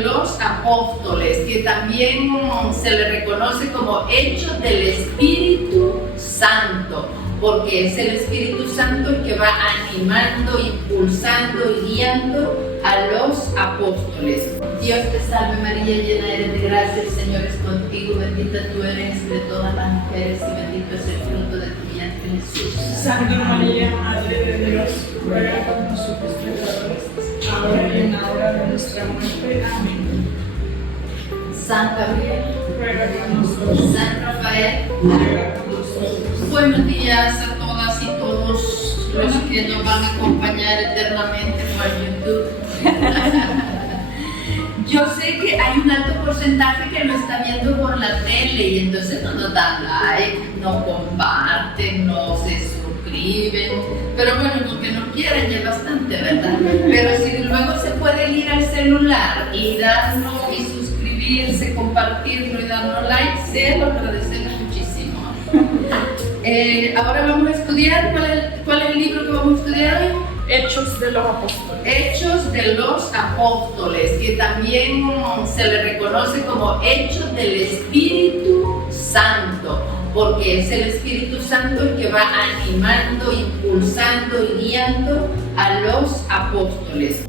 de los Apóstoles, que también se le reconoce como Hechos del Espíritu Santo, porque es el Espíritu Santo el que va animando, impulsando y guiando a los apóstoles. Dios te salve María, llena eres de gracia, el Señor es contigo, bendita tú eres de todas las mujeres y bendito es el fruto de tu vientre Jesús. Santa María, Madre de Dios, ruega por nosotros pecadores, ahora y en la hora de nuestra muerte. Amén. San Gabriel, Ruega por nosotros. San Rafael, Ruega por nosotros. buenos días a todas y todos los que nos van a acompañar eternamente por YouTube. Yo sé que hay un alto porcentaje que lo está viendo por la tele y entonces no nos dan like, no comparten, no se suscriben, pero bueno, porque no quieren ya es bastante, ¿verdad? Pero si luego se puede ir al celular y darnos y suscribirse, compartirlo y darnos like, se lo agradecemos muchísimo. Ahora vamos a estudiar, ¿cuál es el libro que vamos a estudiar hoy? Hechos de los Apóstoles. Hechos de los Apóstoles, que también se le reconoce como Hechos del Espíritu Santo, porque es el Espíritu Santo el que va animando, impulsando y guiando a los apóstoles.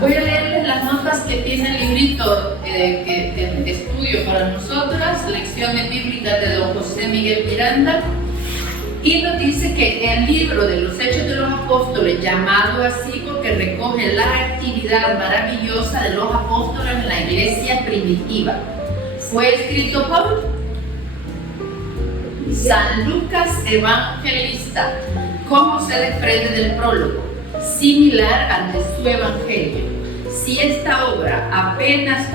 Voy a leerles las notas que tiene el librito que estudio para nosotras, Lecciones Bíblicas de don José Miguel Miranda. Y nos dice que el libro de los Hechos de los Apóstoles, llamado así porque recoge la actividad maravillosa de los apóstoles en la iglesia primitiva, fue escrito por San Lucas Evangelista, como se desprende del prólogo, similar al de su evangelio. Sin esta obra apenas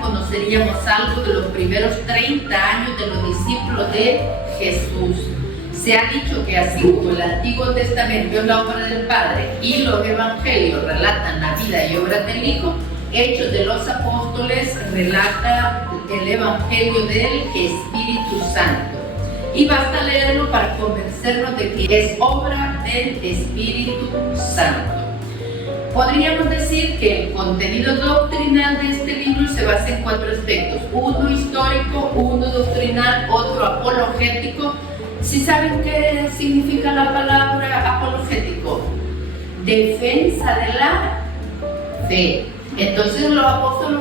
conoceríamos algo de los primeros 30 años de los discípulos de Jesús. Se ha dicho que así como el Antiguo Testamento es la obra del Padre y los Evangelios relatan la vida y obra del Hijo, Hechos de los Apóstoles relata el Evangelio del Espíritu Santo. Y basta leerlo para convencernos de que es obra del Espíritu Santo. Podríamos decir que el contenido doctrinal de este libro se basa en 4 aspectos: uno histórico, uno doctrinal, otro apologético. ¿Sí saben qué significa la palabra apologético? Defensa de la fe. Entonces los apóstoles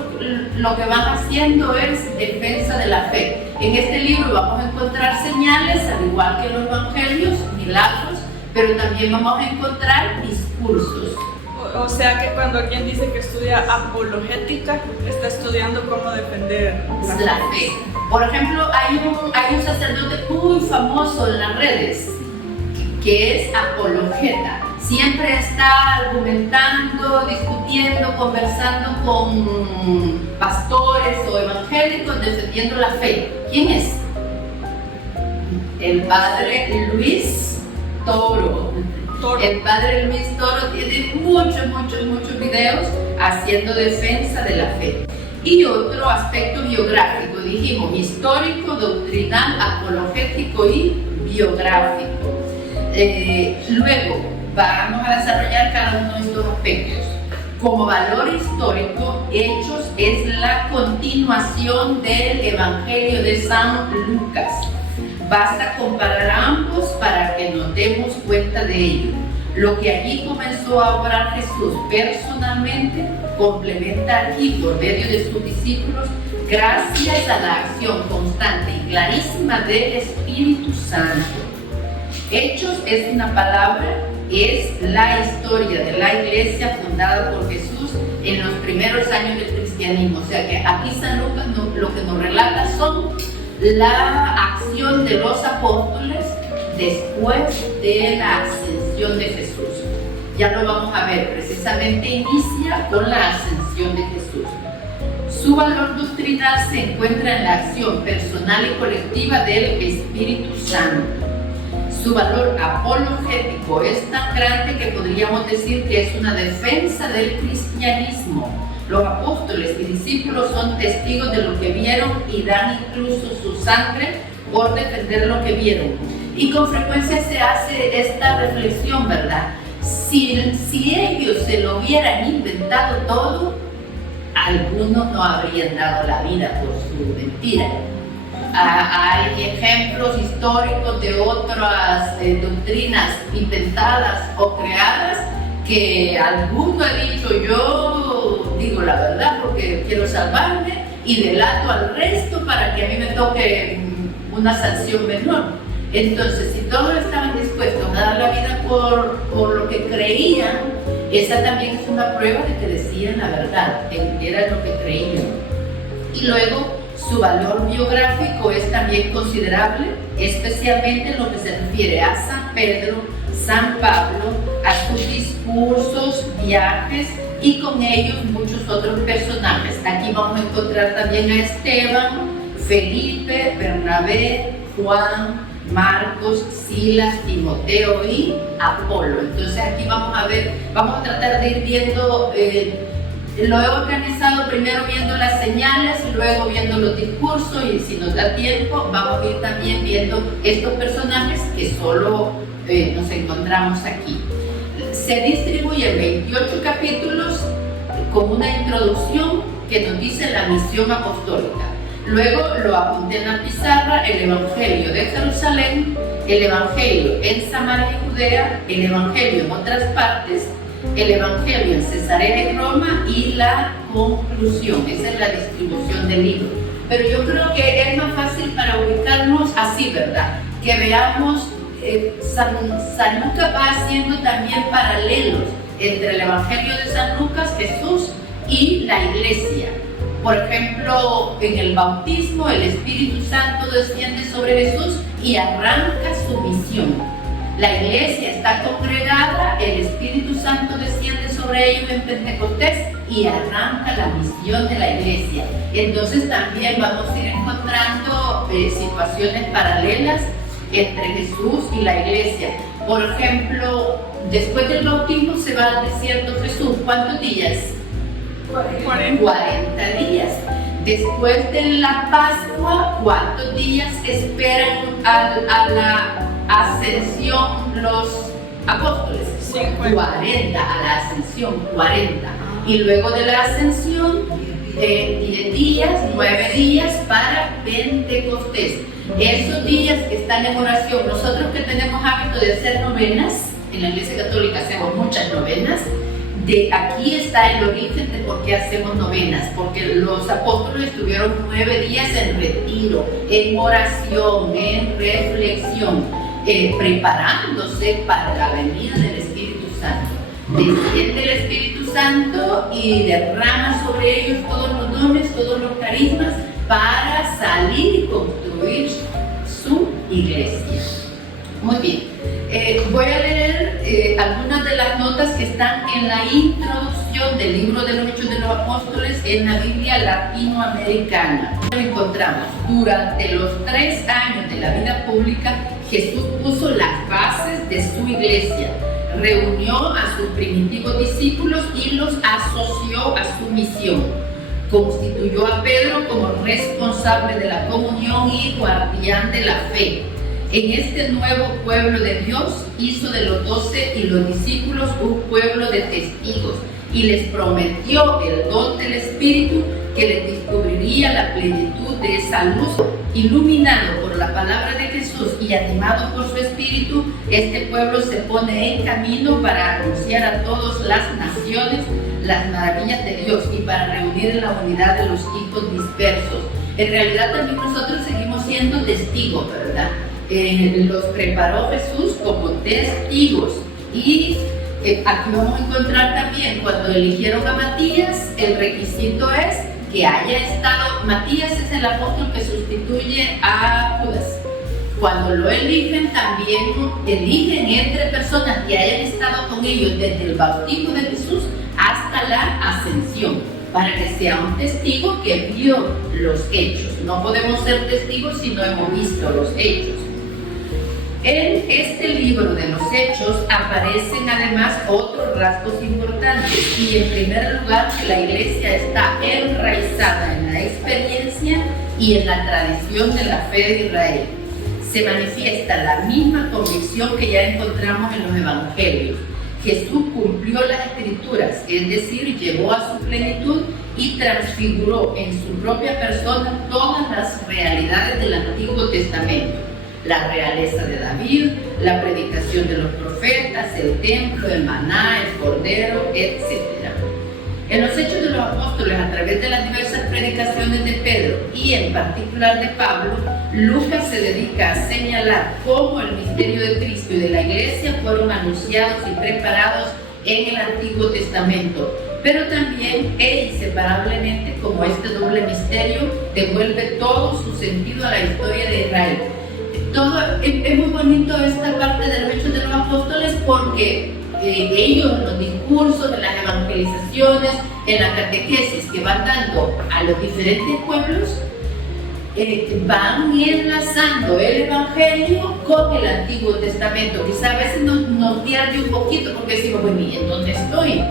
lo que van haciendo es defensa de la fe. En este libro vamos a encontrar señales, al igual que en los evangelios, milagros, pero también vamos a encontrar discursos. O sea que cuando alguien dice que estudia apologética, está estudiando cómo defender la fe. Por ejemplo, hay un sacerdote muy famoso en las redes que es apologeta. Siempre está argumentando, discutiendo, conversando con pastores o evangélicos, defendiendo la fe. ¿Quién es? El padre Luis Toro. El padre Luis Toro tiene muchos videos haciendo defensa de la fe. Y otro aspecto biográfico, dijimos, histórico, doctrinal, apologético y biográfico. Luego vamos a desarrollar cada uno de estos aspectos. Como valor histórico, Hechos es la continuación del Evangelio de San Lucas. Basta comparar a ambos para que nos demos cuenta de ello. Lo que allí comenzó a obrar Jesús personalmente, complementa aquí por medio de sus discípulos, gracias a la acción constante y clarísima del Espíritu Santo. Hechos es una palabra, es la historia de la iglesia fundada por Jesús en los primeros años del cristianismo. O sea que aquí San Lucas lo que nos relata son la acción de los apóstoles después de la ascensión de Jesús. Ya lo vamos a ver, precisamente inicia con la ascensión de Jesús. Su valor doctrinal se encuentra en la acción personal y colectiva del Espíritu Santo. Su valor apologético es tan grande que podríamos decir que es una defensa del cristianismo. Los apóstoles y discípulos son testigos de lo que vieron y dan incluso su sangre por defender lo que vieron. Y con frecuencia se hace esta reflexión, ¿verdad? Si ellos se lo hubieran inventado todo, algunos no habrían dado la vida por su mentira. Hay ejemplos históricos de otras doctrinas inventadas o creadas que alguno ha dicho: yo digo la verdad porque quiero salvarme y delato al resto para que a mí me toque una sanción menor. Entonces, si todos estaban dispuestos a dar la vida por lo que creían, esa también es una prueba de que decían la verdad, era lo que creían. Y luego, su valor biográfico es también considerable, especialmente en lo que se refiere a San Pedro, San Pablo, a sus discursos, viajes y con ellos muchos otros personajes. Aquí vamos a encontrar también a Esteban, Felipe, Bernabé, Juan, Marcos, Silas, Timoteo y Apolo. Entonces aquí vamos a tratar de ir viendo, lo he organizado primero viendo las señales, luego viendo los discursos, y si nos da tiempo vamos a ir también viendo estos personajes que solo nos encontramos aquí. Se distribuye en 28 capítulos con una introducción que nos dice la misión apostólica. Luego lo apunté en la pizarra: el Evangelio de Jerusalén, el Evangelio en Samaria y Judea, el Evangelio en otras partes, el Evangelio en Cesarea y Roma y la conclusión. Esa es la distribución del libro. Pero yo creo que es más fácil para ubicarnos así, ¿verdad? Que veamos, San Lucas va haciendo también paralelos entre el Evangelio de San Lucas, Jesús y la iglesia. Por ejemplo, en el bautismo el Espíritu Santo desciende sobre Jesús y arranca su misión. La iglesia está congregada, el Espíritu Santo desciende sobre ellos en Pentecostés y arranca la misión de la iglesia. Entonces también vamos a ir encontrando situaciones paralelas entre Jesús y la iglesia. Por ejemplo, después del bautismo se va al desierto Jesús. ¿Cuántos días? 40 días. Después de la Pascua, ¿cuántos días esperan a la ascensión los apóstoles? 40, a la ascensión, 40. Y luego de la ascensión, 10 días, 9 días para Pentecostés. Esos días que están en oración, nosotros que tenemos hábito de hacer novenas, en la Iglesia Católica hacemos muchas novenas. De aquí está el origen de por qué hacemos novenas, porque los apóstoles estuvieron 9 días en retiro, en oración, en reflexión, preparándose para la venida del Espíritu Santo. Desciende el Espíritu Santo y derrama sobre ellos todos los dones, todos los carismas para salir y construir su iglesia. Muy bien. Voy a leer algunas de las notas que están en la introducción del libro de los Hechos de los Apóstoles en la Biblia latinoamericana. Encontramos: durante los 3 años de la vida pública, Jesús puso las bases de su iglesia, reunió a sus primitivos discípulos y los asoció a su misión. Constituyó a Pedro como responsable de la comunión y guardián de la fe. En este nuevo pueblo de Dios hizo de los 12 y los discípulos un pueblo de testigos y les prometió el don del Espíritu que les descubriría la plenitud de esa luz. Iluminado por la palabra de Jesús y animado por su Espíritu, este pueblo se pone en camino para anunciar a todas las naciones las maravillas de Dios y para reunir en la unidad de los hijos dispersos. En realidad también nosotros seguimos siendo testigos, ¿verdad? Los preparó Jesús como testigos. Y aquí vamos a encontrar también, cuando eligieron a Matías, el requisito es que haya estado, Matías es el apóstol que sustituye a Judas. Cuando lo eligen, también eligen entre personas que hayan estado con ellos desde el bautismo de Jesús hasta la ascensión, para que sea un testigo que vio los hechos. No podemos ser testigos si no hemos visto los hechos. En este libro de los Hechos aparecen además otros rasgos importantes, y en primer lugar que la iglesia está enraizada en la experiencia y en la tradición de la fe de Israel. Se manifiesta la misma convicción que ya encontramos en los evangelios. Jesús cumplió las escrituras, es decir, llevó a su plenitud y transfiguró en su propia persona todas las realidades del Antiguo Testamento: la realeza de David, la predicación de los profetas, el templo, el maná, el cordero, etc. En los Hechos de los Apóstoles, a través de las diversas predicaciones de Pedro y en particular de Pablo, Lucas se dedica a señalar cómo el misterio de Cristo y de la Iglesia fueron anunciados y preparados en el Antiguo Testamento, pero también e inseparablemente como este doble misterio devuelve todo su sentido a la historia de Israel. Es muy bonito esta parte de los Hechos de los Apóstoles porque ellos en los discursos, en las evangelizaciones, en la catequesis que van dando a los diferentes pueblos, van enlazando el Evangelio con el Antiguo Testamento. Quizá a veces nos pierde un poquito porque decimos, bueno, ¿y en dónde estoy?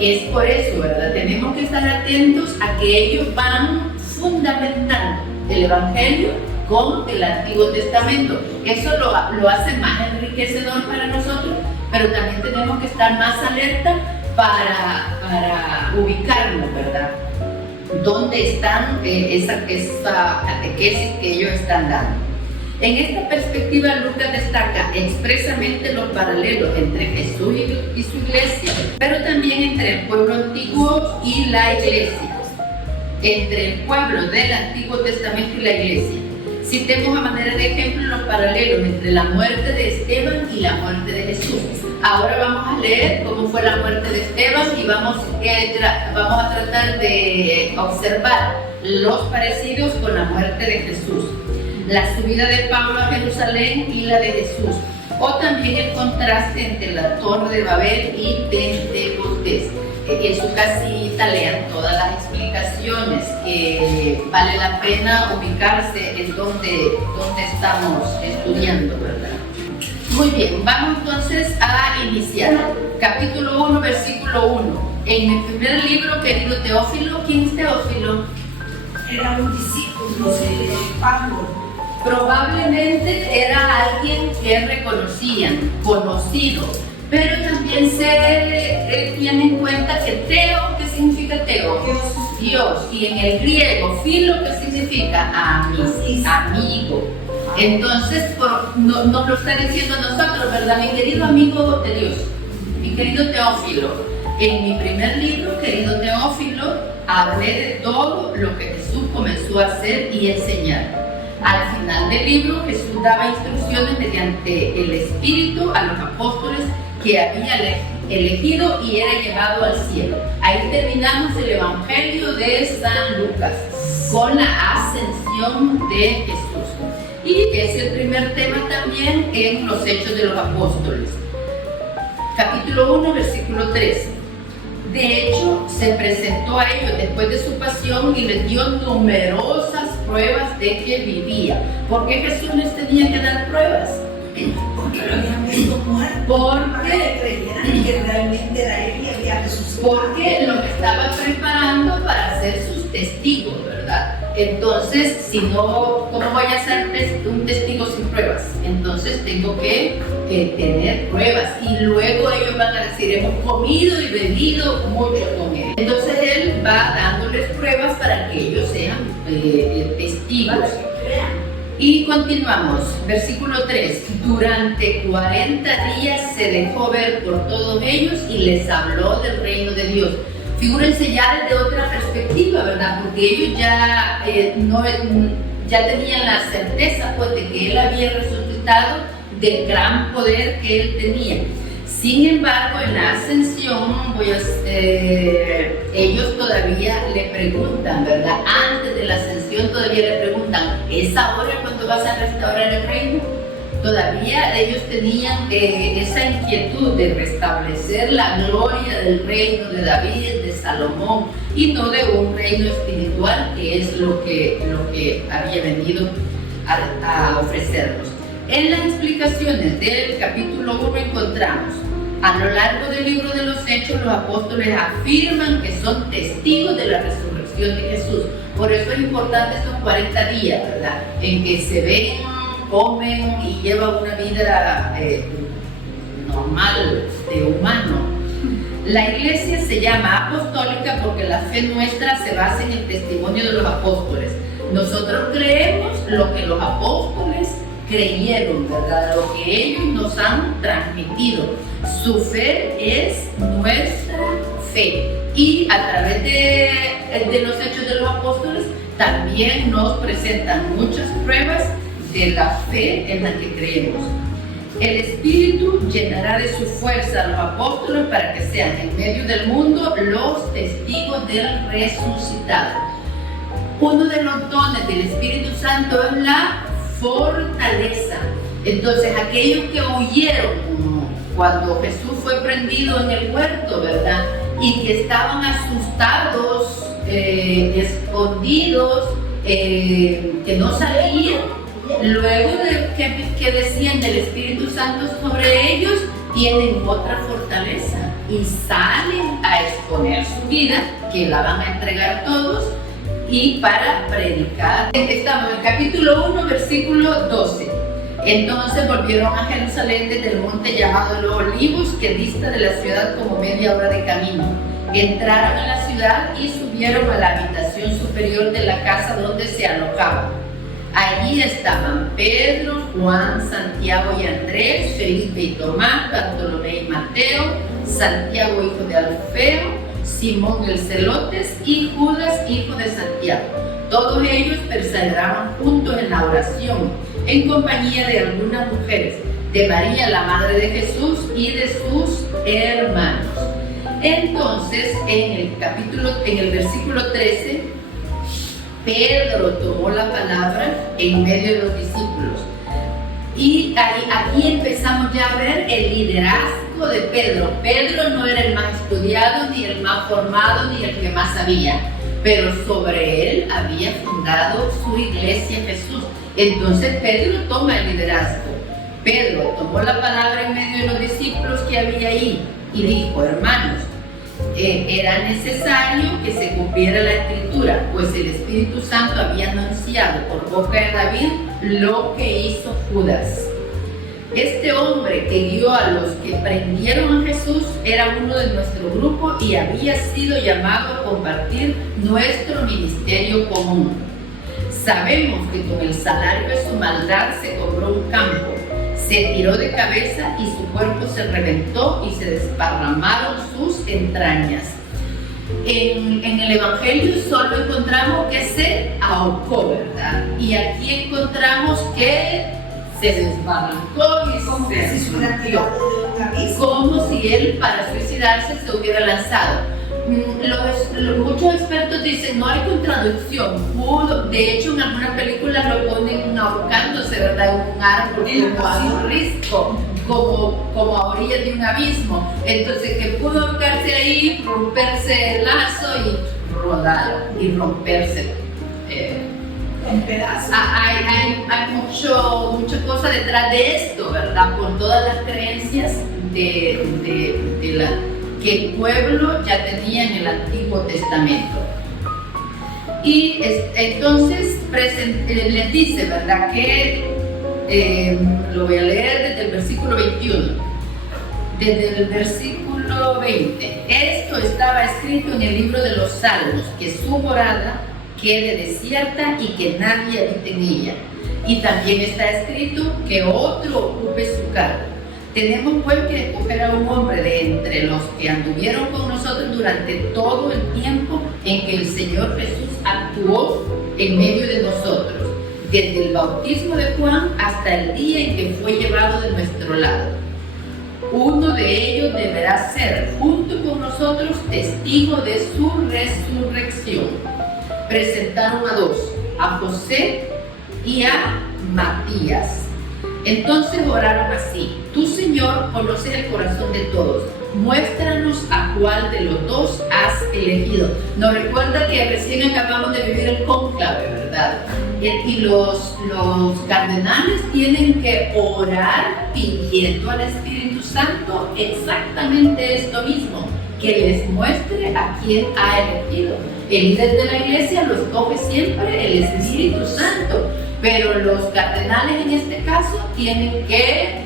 Es por eso, ¿verdad? Tenemos que estar atentos a que ellos van fundamentando el Evangelio con el Antiguo Testamento. Eso lo hace más enriquecedor para nosotros, pero también tenemos que estar más alerta para ubicarnos, ¿verdad? ¿Dónde están esa catequesis que ellos están dando? En esta perspectiva, Lucas destaca expresamente los paralelos entre Jesús y su iglesia, pero también entre el pueblo antiguo y la iglesia, entre el pueblo del Antiguo Testamento y la iglesia. Citemos a manera de ejemplo los paralelos entre la muerte de Esteban y la muerte de Jesús. Ahora vamos a leer cómo fue la muerte de Esteban y vamos a tratar de observar los parecidos con la muerte de Jesús. La subida de Pablo a Jerusalén y la de Jesús, o también el contraste entre la Torre de Babel y Pentecostés. En su casita lean todas las explicaciones, que vale la pena ubicarse en donde estamos estudiando, ¿verdad? Muy bien, vamos entonces a iniciar. Capítulo 1, versículo 1. En mi primer libro, querido Teófilo, ¿quién es Teófilo? Era un discípulo de Pablo. Probablemente era alguien que reconocían, conocido, pero también se tiene en cuenta que Teo, ¿qué significa Teo? Dios. Y en el griego, filo, ¿qué significa? Amigo. Entonces, nos lo está diciendo a nosotros, ¿verdad? Mi querido amigo de Dios, mi querido Teófilo. En mi primer libro, querido Teófilo, hablé de todo lo que Jesús comenzó a hacer y enseñar. Al final del libro, Jesús daba instrucciones mediante el Espíritu a los apóstoles que había elegido y era llevado al cielo. Ahí terminamos el Evangelio de San Lucas con la ascensión de Jesús. Y es el primer tema también en los Hechos de los Apóstoles. Capítulo 1, versículo 3. De hecho, se presentó a ellos después de su pasión y les dio numerosas pruebas de que vivía. ¿Por qué Jesús les tenía que dar pruebas? Porque lo habían visto muerto. Para que creyeran que realmente era él y había resucitado. Porque los estaba preparando para ser sus testigos, ¿verdad? Entonces, si no, ¿cómo voy a ser un testigo sin pruebas? Entonces tengo que tener pruebas y luego ellos van a decir, hemos comido y bebido mucho con él. Entonces él va dándoles pruebas para que ellos sean testigos. Y continuamos, versículo 3. Durante 40 días se dejó ver por todos ellos y les habló del reino de Dios. Figúrense ya desde otra perspectiva, ¿verdad? Porque ellos ya tenían la certeza pues, de que él había resucitado, del gran poder que él tenía. Sin embargo, en la ascensión, ellos todavía le preguntan, ¿verdad? Antes de la ascensión todavía le preguntan, ¿es ahora cuando vas a restaurar el reino? Todavía ellos tenían esa inquietud de restablecer la gloria del reino de David, de Salomón, y no de un reino espiritual, que es lo que había venido a ofrecernos. En las explicaciones del capítulo 1 encontramos, a lo largo del libro de los Hechos, los apóstoles afirman que son testigos de la resurrección de Jesús. Por eso es importante estos 40 días, ¿verdad? En que se ven, comen y llevan una vida normal, de humano. La iglesia se llama apostólica porque la fe nuestra se basa en el testimonio de los apóstoles. Nosotros creemos lo que los apóstoles creyeron, ¿verdad? Lo que ellos nos han transmitido. Su fe es nuestra fe. Y a través de los hechos de los apóstoles también nos presentan muchas pruebas de la fe en la que creemos. El Espíritu llenará de su fuerza a los apóstoles para que sean en medio del mundo los testigos del resucitado. Uno de los dones del Espíritu Santo es la fortaleza. Entonces, aquellos que huyeron cuando Jesús fue prendido en el huerto, ¿verdad? Y que estaban asustados, escondidos, que no sabían, luego de que desciende el Espíritu Santo sobre ellos, tienen otra fortaleza y salen a exponer su vida, que la van a entregar todos, y para predicar. Estamos en el capítulo 1, versículo 12. Entonces volvieron a Jerusalén desde el monte llamado Los Olivos, que dista de la ciudad como media hora de camino. Entraron a la ciudad y subieron a la habitación superior de la casa donde se alojaban. Allí estaban Pedro, Juan, Santiago y Andrés, Felipe y Tomás, Bartolomé y Mateo, Santiago hijo de Alfeo, Simón el Celotes y Judas hijo de Santiago. Todos ellos perseveraban juntos en la oración, en compañía de algunas mujeres, de María la madre de Jesús y de sus hermanos. Entonces, en el versículo 13, Pedro tomó la palabra en medio de los discípulos. Y aquí empezamos ya a ver el liderazgo de Pedro. Pedro no era el más estudiado, ni el más formado, ni el que más sabía, pero sobre él había fundado su iglesia Jesús. Entonces Pedro toma el liderazgo. Pedro tomó la palabra en medio de los discípulos que había ahí y dijo: hermanos, era necesario que se cumpliera la escritura, pues el Espíritu Santo había anunciado por boca de David lo que hizo Judas. Este hombre que guió a los que prendieron a Jesús era uno de nuestro grupo y había sido llamado a compartir nuestro ministerio común. Sabemos que con el salario de su maldad se compró un campo, se tiró de cabeza y su cuerpo se reventó y se desparramaron sus entrañas. En el Evangelio solo encontramos que se ahorcó, ¿verdad? Y aquí encontramos que se desbarrancó y se sumergió, como si él para suicidarse se hubiera lanzado. Muchos expertos dicen no hay contradicción. De hecho, en algunas películas lo ponen ahorcándose, ¿verdad? En un árbol, como a un risco, como a orillas de un abismo. Entonces, que pudo ahorcarse ahí, romperse el lazo y rodar y romperse en pedazos. Hay mucha cosa detrás de esto, ¿verdad? Por todas las creencias que el pueblo ya tenía en el Antiguo Testamento. Y entonces les dice, ¿verdad? Que lo voy a leer desde el versículo 21. Desde el versículo 20. Esto estaba escrito en el libro de los Salmos, que su morada quede desierta y que nadie habite en ella. Y también está escrito que otro ocupe su cargo. Tenemos pues que escoger a un hombre de entre los que anduvieron con nosotros durante todo el tiempo en que el Señor Jesús actuó en medio de nosotros, desde el bautismo de Juan hasta el día en que fue llevado de nuestro lado. Uno de ellos deberá ser, junto con nosotros, testigo de su resurrección. Presentaron a dos, a José y a Matías. Entonces oraron así: tú, Señor, conoces el corazón de todos, muéstranos a cuál de los dos has elegido. Nos recuerda que recién acabamos de vivir el cónclave, ¿verdad? Y los cardenales tienen que orar pidiendo al Espíritu Santo exactamente esto mismo, que les muestre a quién ha elegido. El líder de la iglesia lo escoge siempre el Espíritu Santo, pero los cardenales en este caso tienen que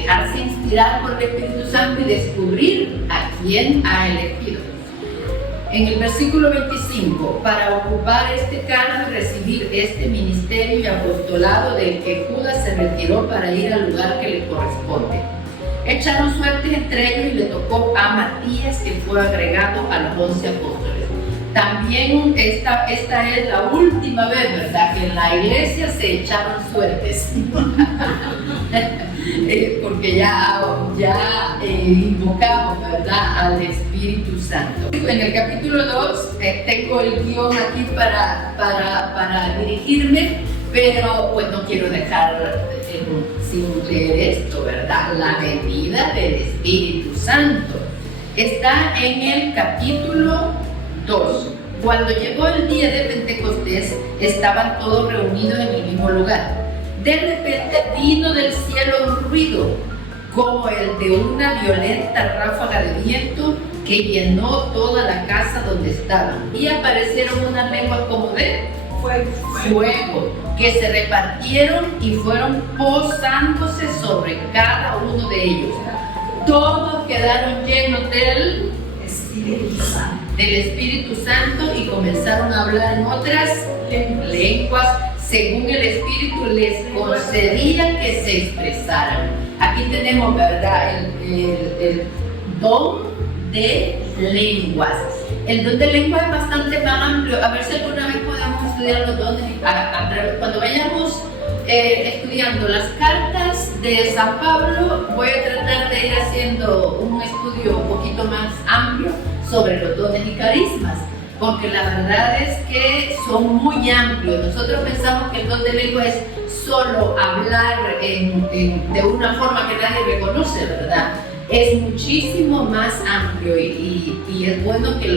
dejarse inspirar por el Espíritu Santo y descubrir a quién ha elegido. En el versículo 25, para ocupar este cargo y recibir este ministerio y apostolado del que Judas se retiró para ir al lugar que le corresponde. Echaron suertes entre ellos y le tocó a Matías, que fue agregado a los 11 apóstoles. También esta es la última vez, ¿verdad?, que en la iglesia se echaron suertes. Porque ya invocamos, ¿verdad?, al Espíritu Santo. En el capítulo 2 tengo el guión aquí para dirigirme, pero pues no quiero dejar sin leer esto, ¿verdad? La venida del Espíritu Santo está en el capítulo 2. Cuando llegó el día de Pentecostés, estaban todos reunidos en el mismo lugar. De repente vino del cielo un ruido, como el de una violenta ráfaga de viento que llenó toda la casa donde estaban. Y aparecieron unas lenguas como de fuego, que se repartieron y fueron posándose sobre cada uno de ellos. Todos quedaron llenos del Espíritu Santo y comenzaron a hablar en otras lenguas según el Espíritu les concedía que se expresaran. Aquí tenemos, ¿verdad?, el don de lenguas. El don de lenguas es bastante más amplio. A ver si alguna vez podemos estudiar los dones. Cuando vayamos estudiando las cartas de San Pablo, voy a tratar de ir haciendo un estudio un poquito más amplio sobre los dones y carismas, porque la verdad es que son muy amplios. Nosotros pensamos que el don de lengua es solo hablar de una forma que nadie reconoce, ¿verdad? Es muchísimo más amplio y es bueno que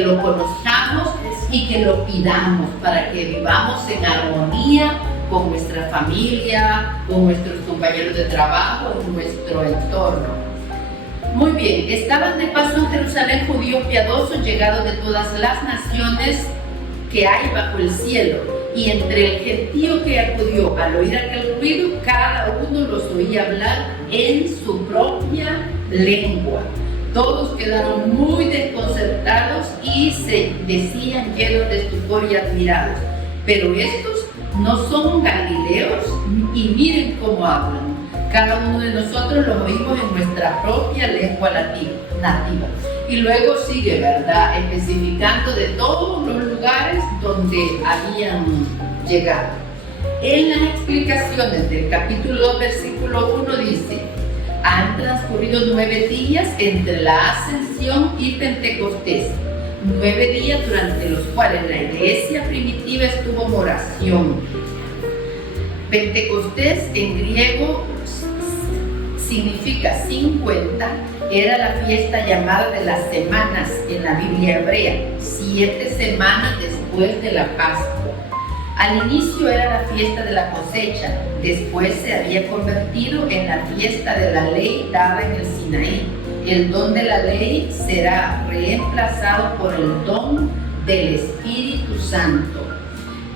lo conozcamos y que lo pidamos para que vivamos en armonía con nuestra familia, con nuestros compañeros de trabajo, en nuestro entorno. Muy bien, estaban de paso en Jerusalén judíos piadosos llegados de todas las naciones que hay bajo el cielo, y entre el gentío que acudió al oír aquel ruido, cada uno los oía hablar en su propia lengua. Todos quedaron muy desconcertados y se decían llenos de estupor y admirados: pero estos no son galileos, y miren cómo hablan. Cada uno de nosotros los oímos en nuestra propia lengua nativa. Y luego sigue, ¿verdad?, especificando de todos los lugares donde habían llegado. En las explicaciones del capítulo 2, versículo 1 dice: han transcurrido 9 días entre la Ascensión y Pentecostés, 9 días durante los cuales la iglesia primitiva estuvo en oración. Pentecostés en griego significa 50, era la fiesta llamada de las semanas en la Biblia hebrea, 7 semanas después de la Pascua. Al inicio era la fiesta de la cosecha, después se había convertido en la fiesta de la ley dada en el Sinaí. El don de la ley será reemplazado por el don del Espíritu Santo.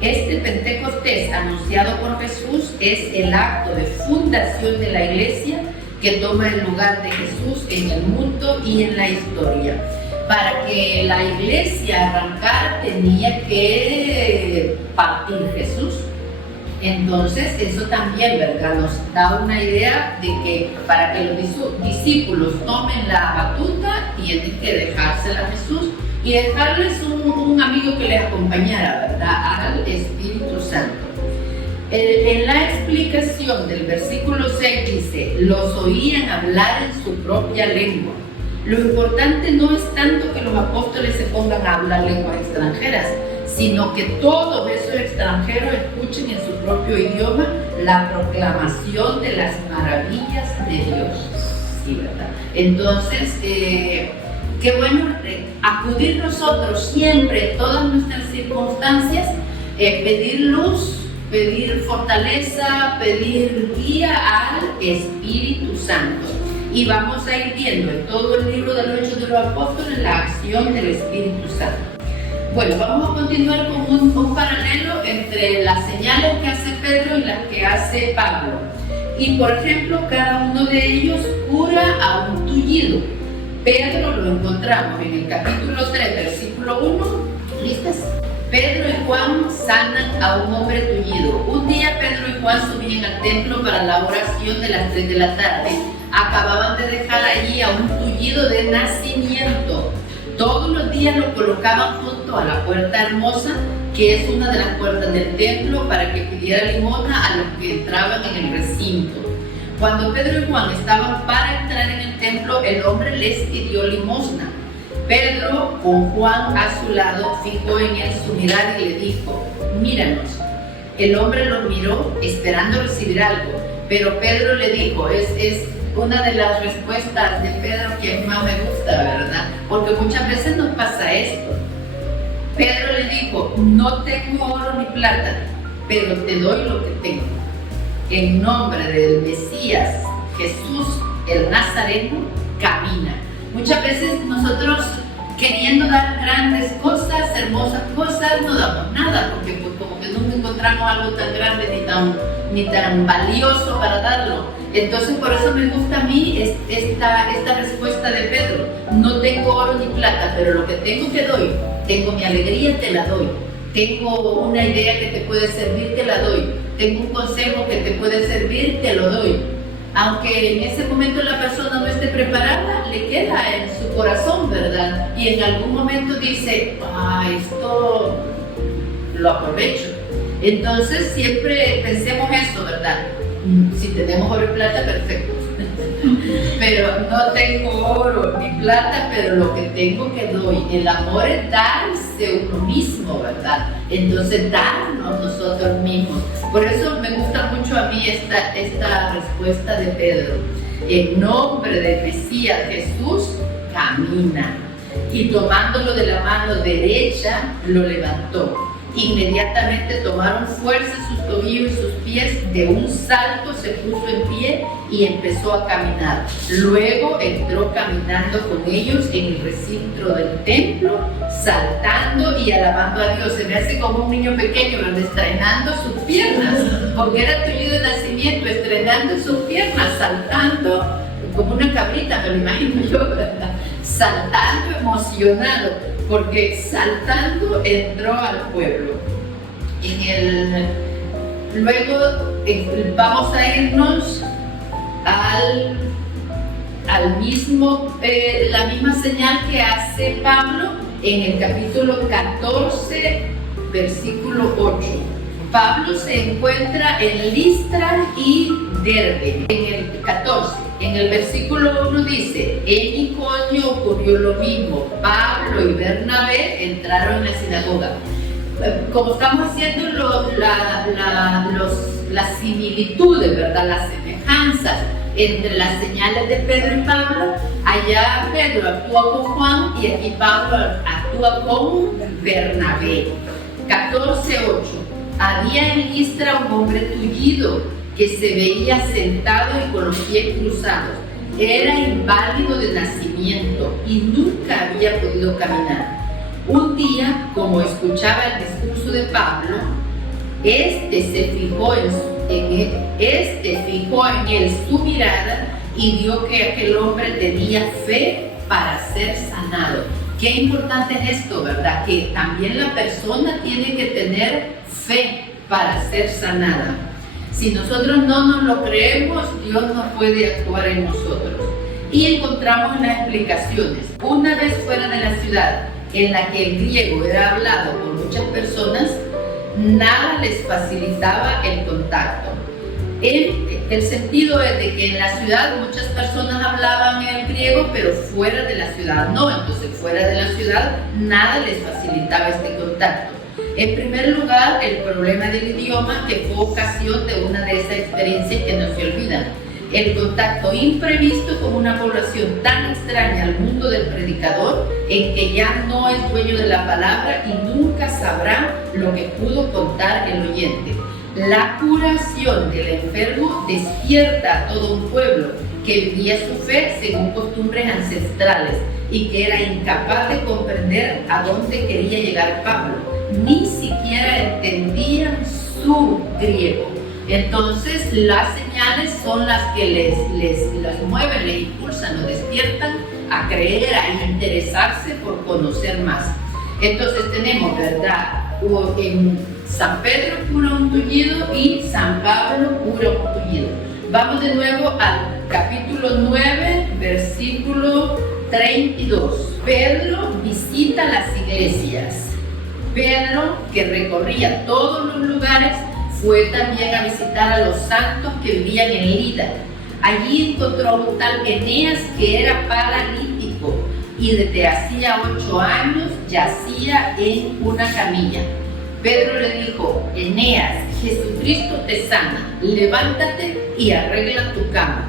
Este Pentecostés anunciado por Jesús es el acto de fundación de la iglesia que toma el lugar de Jesús en el mundo y en la historia. Para que la iglesia arrancara tenía que partir Jesús. Entonces eso también, ¿verdad?, nos da una idea de que para que los discípulos tomen la batuta tienen que dejársela a Jesús y dejarles un amigo que les acompañara, ¿verdad?, al Espíritu Santo. En la explicación del versículo 6 dice: los oían hablar en su propia lengua. Lo importante no es tanto que los apóstoles se pongan a hablar lenguas extranjeras, sino que todos esos extranjeros escuchen en su propio idioma la proclamación de las maravillas de Dios. Sí, ¿verdad? Entonces, qué bueno acudir nosotros siempre, en todas nuestras circunstancias, pedir luz, pedir fortaleza, pedir guía al Espíritu Santo. Y vamos a ir viendo en todo el libro de los Hechos de los Apóstoles la acción del Espíritu Santo. Bueno, vamos a continuar con un paralelo entre las señales que hace Pedro y las que hace Pablo. Y por ejemplo, cada uno de ellos cura a un tullido. Pedro lo encontramos en el capítulo 3, versículo 1. ¿Listas? Pedro y Juan sanan a un hombre tullido. Un día Pedro y Juan subían al templo para la oración de las 3 de la tarde. Acababan de dejar allí a un tullido de nacimiento. Todos los días lo colocaban junto a la puerta hermosa, que es una de las puertas del templo, para que pidiera limosna a los que entraban en el recinto. Cuando Pedro y Juan estaban para entrar en el templo, el hombre les pidió limosna. Pedro, con Juan a su lado, fijó en él su mirada y le dijo: míranos. El hombre lo miró esperando recibir algo, pero Pedro le dijo, es una de las respuestas de Pedro que más me gusta, ¿verdad? Porque muchas veces nos pasa esto. Pedro le dijo: no tengo oro ni plata, pero te doy lo que tengo. En nombre del Mesías, Jesús el Nazareno, camina. Muchas veces nosotros, queriendo dar grandes cosas, hermosas cosas, no damos nada, porque pues, como que nunca encontramos algo tan grande ni tan valioso para darlo. Entonces por eso me gusta a mí esta respuesta de Pedro: no tengo oro ni plata, pero lo que tengo te doy. Tengo mi alegría, te la doy. Tengo una idea que te puede servir, te la doy. Tengo un consejo que te puede servir, te lo doy. Aunque en ese momento la persona no esté preparada, le queda en su corazón, ¿verdad? Y en algún momento dice: esto lo aprovecho. Entonces siempre pensemos eso, ¿verdad? Si tenemos oro y plata, perfecto. Pero no tengo oro ni plata, pero lo que tengo que doy. El amor es darse uno mismo, ¿verdad? Entonces darnos nosotros mismos. Por eso me gusta mucho a mí esta respuesta de Pedro. En nombre del Mesías Jesús, camina. Y tomándolo de la mano derecha, lo levantó. Inmediatamente tomaron fuerza sus tobillos y sus pies, de un salto se puso en pie y empezó a caminar. Luego entró caminando con ellos en el recinto del templo, saltando y alabando a Dios. Se me hace como un niño pequeño, ¿verdad? Estrenando sus piernas, porque era tullido de nacimiento, estrenando sus piernas, saltando como una cabrita, me lo imagino yo, ¿verdad? Saltando emocionado, porque saltando entró al pueblo. Luego vamos a irnos al mismo, la misma señal que hace Pablo en el capítulo 14, versículo 8. Pablo se encuentra en Listra y Derbe. En el 14, en el versículo 1 dice: en Iconio ocurrió lo mismo. Pablo y Bernabé entraron en la sinagoga. Como estamos haciendo las similitudes, ¿verdad? Las semejanzas entre las señales de Pedro y Pablo, allá Pedro actúa con Juan y aquí Pablo actúa con Bernabé. 14:8. Había en Listra un hombre tullido que se veía sentado y con los pies cruzados. Era inválido de nacimiento y nunca había podido caminar. Un día, como escuchaba el discurso de Pablo, este fijó en él su mirada y vio que aquel hombre tenía fe para ser sanado. Qué importante es esto, ¿verdad? Que también la persona tiene que tener fe para ser sanada. Si nosotros no nos lo creemos, Dios no puede actuar en nosotros. Y encontramos las explicaciones. Una vez fuera de la ciudad, en la que el griego era hablado por muchas personas, nada les facilitaba el contacto. El sentido es de que en la ciudad muchas personas hablaban el griego, pero fuera de la ciudad no. Entonces, fuera de la ciudad nada les facilitaba este contacto. En primer lugar, el problema del idioma, que fue ocasión de una de esas experiencias que no se olvidan. El contacto imprevisto con una población tan extraña al mundo del predicador, en que ya no es dueño de la palabra y nunca sabrá lo que pudo contar el oyente. La curación del enfermo despierta a todo un pueblo que vivía su fe según costumbres ancestrales. y que era incapaz de comprender a dónde quería llegar Pablo. Ni siquiera entendían su griego. Entonces las señales son las que las mueven, les impulsan, los despiertan a creer, a interesarse por conocer más. Entonces tenemos, ¿verdad? En San Pedro puro un tullido y San Pablo puro un tullido. Vamos de nuevo al capítulo 9, versículo 32. Pedro visita las iglesias. Pedro, que recorría todos los lugares, fue también a visitar a los santos que vivían en Lida. Allí encontró a un tal Eneas que era paralítico y desde hacía 8 años yacía en una camilla. Pedro le dijo: Eneas, Jesucristo te sana, levántate y arregla tu cama.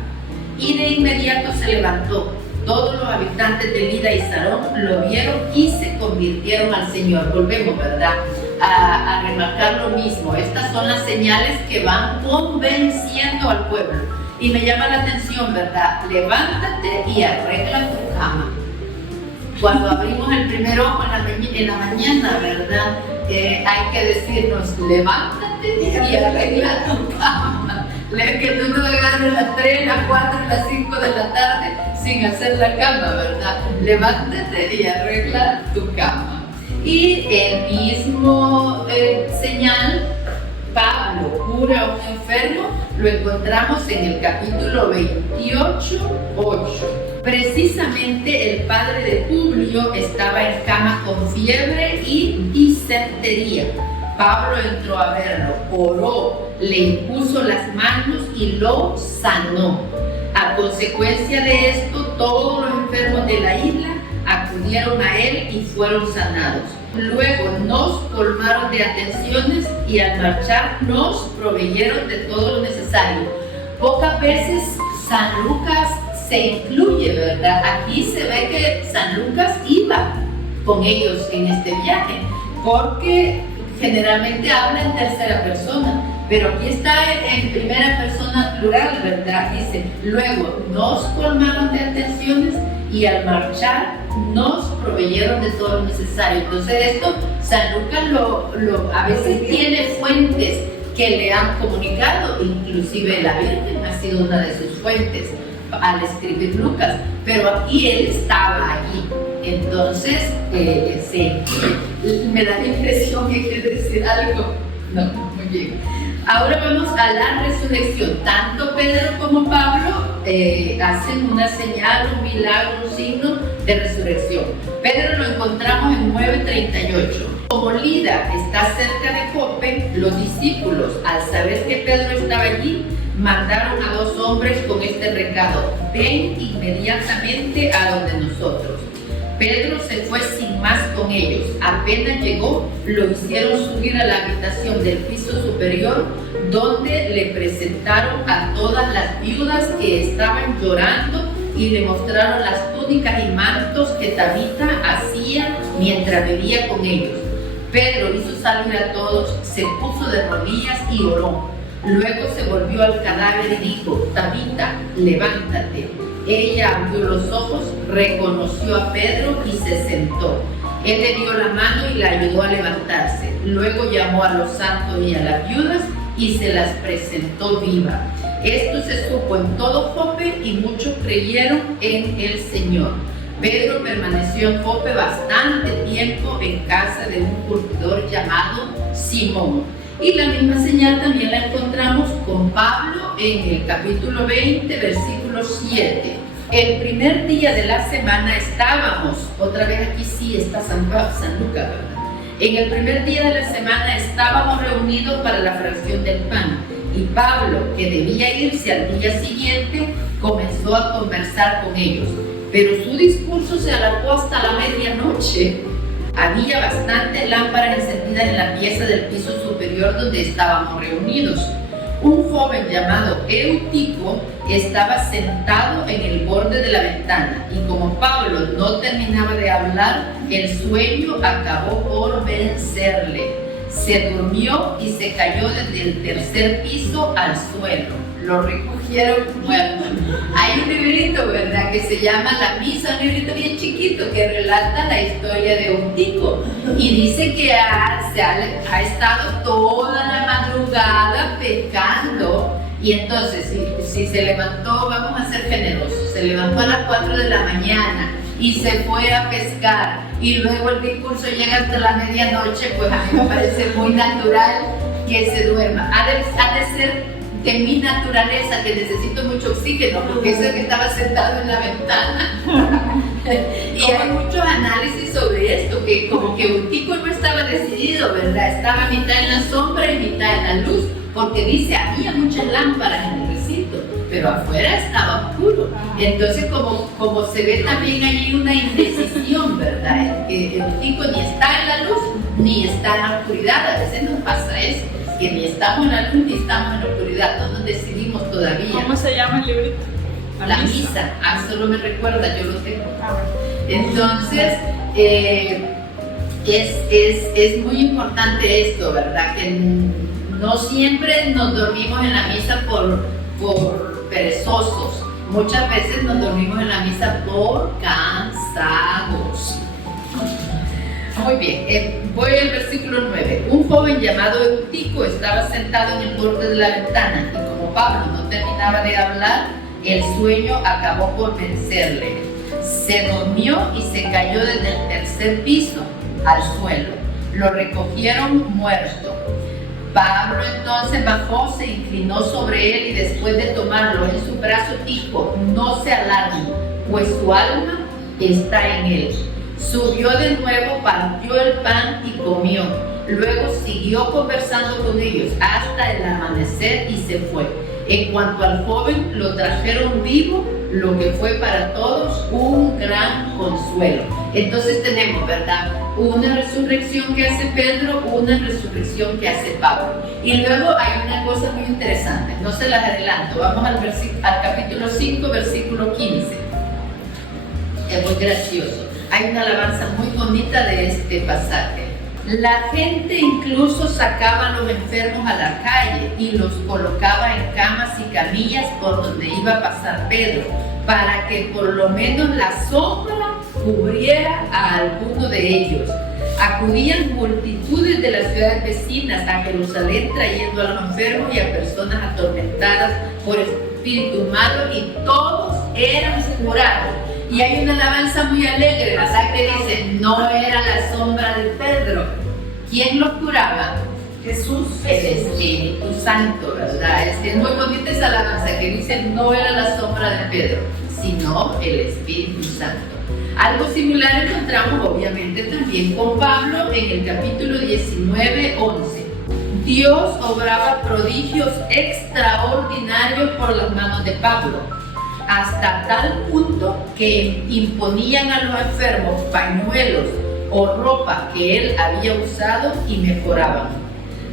Y de inmediato se levantó. Todos los habitantes de Lida y Sarón lo vieron y se convirtieron al Señor. Volvemos, ¿verdad?, a remarcar lo mismo. Estas son las señales que van convenciendo al pueblo. Y me llama la atención, ¿verdad? Levántate y arregla tu cama. Cuando abrimos el primer ojo en la mañana, ¿verdad? Hay que decirnos: levántate y arregla tu cama. Que tú no agarres las 3, las 4, las 5 de la tarde sin hacer la cama, ¿verdad? Levántate y arregla tu cama. Y el mismo señal, Pablo cura a un enfermo, lo encontramos en el capítulo 28, 8. Precisamente el padre de Publio estaba en cama con fiebre y disentería. Pablo entró a verlo, oró, le impuso las manos y lo sanó. A consecuencia de esto, todos los enfermos de la isla acudieron a él y fueron sanados. Luego nos colmaron de atenciones y al marchar nos proveyeron de todo lo necesario. Pocas veces San Lucas se incluye, ¿verdad? Aquí se ve que San Lucas iba con ellos en este viaje, porque generalmente habla en tercera persona, pero aquí está en primera persona plural, ¿verdad? Dice: luego nos colmaron de atenciones y al marchar nos proveyeron de todo lo necesario. Entonces esto San Lucas a veces tiene fuentes que le han comunicado, inclusive la Virgen ha sido una de sus fuentes al escribir Lucas, pero aquí él estaba allí. Entonces, sí, me da la impresión que quiere decir algo. No, muy bien. Ahora vamos a la resurrección. Tanto Pedro como Pablo hacen una señal, un milagro, un signo de resurrección. Pedro lo encontramos en 9:38. Como Lida está cerca de Jope, los discípulos, al saber que Pedro estaba allí, mandaron a 2 hombres con este recado: ven inmediatamente a donde nosotros. Pedro se fue sin más con ellos. Apenas llegó, lo hicieron subir a la habitación del piso superior, donde le presentaron a todas las viudas que estaban llorando y le mostraron las túnicas y mantos que Tabita hacía mientras bebía con ellos. Pedro hizo salir a todos, se puso de rodillas y oró. Luego se volvió al cadáver y dijo: Tabita, levántate. Ella abrió los ojos, reconoció a Pedro y se sentó. Él le dio la mano y la ayudó a levantarse. Luego llamó a los santos y a las viudas y se las presentó viva. Esto se supo en todo Jope y muchos creyeron en el Señor. Pedro permaneció en Jope bastante tiempo en casa de un curtidor llamado Simón. Y la misma señal también la encontramos con Pablo en el capítulo 20, versículo 7. El primer día de la semana estábamos, otra vez aquí sí está San Lucas, ¿verdad? En el primer día de la semana estábamos reunidos para la fracción del pan. Y Pablo, que debía irse al día siguiente, comenzó a conversar con ellos. Pero su discurso se alargó hasta la medianoche. Había bastantes lámparas encendidas en la pieza del piso superior donde estábamos reunidos. Un joven llamado Eutico estaba sentado en el borde de la ventana y como Pablo no terminaba de hablar, el sueño acabó por vencerle. se durmió y se cayó desde el tercer piso al suelo. Lo recogieron muerto. Hay un librito, ¿verdad?, que se llama La Misa, un librito bien chiquito que relata la historia de Eutico y dice que ha estado toda la madrugada pecando. Y entonces, si se levantó, vamos a ser generosos, se levantó a las 4 de la mañana y se fue a pescar y luego el discurso llega hasta la medianoche, pues a mí me parece muy natural que se duerma. Ha de ser de mi naturaleza, que necesito mucho oxígeno, porque eso es que estaba sentado en la ventana. Y hay muchos análisis sobre esto, que como que Eutico no estaba decidido, ¿verdad? Estaba mitad en la sombra y mitad en la luz, porque dice, había muchas lámparas en el recinto, pero afuera estaba oscuro. Entonces, como se ve también allí una indecisión, ¿verdad? Que Eutico ni está en la luz, ni está en la oscuridad. A veces nos pasa eso, que ni estamos en la luz, ni estamos en la oscuridad, no nos decidimos todavía. ¿Cómo se llama el librito? La misa. Solo me recuerda, yo lo tengo. Entonces, es muy importante esto, ¿verdad? Que no siempre nos dormimos en la misa por perezosos. Muchas veces nos dormimos en la misa por cansados. Muy bien, voy al versículo 9. Un joven llamado Eutico estaba sentado en el borde de la ventana y como Pablo no terminaba de hablar, el sueño acabó por vencerle. Se durmió y se cayó desde el tercer piso al suelo. Lo recogieron muerto. Pablo entonces bajó, se inclinó sobre él y después de tomarlo en su brazo dijo, no se alarmen, pues su alma está en él. Subió de nuevo, partió el pan y comió. Luego siguió conversando con ellos hasta el amanecer y se fue. En cuanto al joven, lo trajeron vivo, lo que fue para todos un gran consuelo. Entonces tenemos, ¿verdad?, una resurrección que hace Pedro, una resurrección que hace Pablo. Y luego hay una cosa muy interesante, no se las adelanto, vamos al capítulo 5, versículo 15. Es muy gracioso. Hay una alabanza muy bonita de este pasaje. La gente incluso sacaba a los enfermos a la calle y los colocaba en camas y camillas por donde iba a pasar Pedro, para que por lo menos la sombra cubriera a alguno de ellos. Acudían multitudes de las ciudades vecinas a Jerusalén trayendo a los enfermos y a personas atormentadas por espíritu malo y todos eran curados. Y hay una alabanza muy alegre, ¿verdad?, que dice, no era la sombra de Pedro. ¿Quién los curaba? Jesús. El Espíritu Santo, ¿verdad? Es muy bonita esa alabanza que dice, no era la sombra de Pedro, sino el Espíritu Santo. Algo similar encontramos obviamente también con Pablo en el capítulo 19, 11. Dios obraba prodigios extraordinarios por las manos de Pablo, hasta tal punto que imponían a los enfermos pañuelos o ropa que él había usado y mejoraban.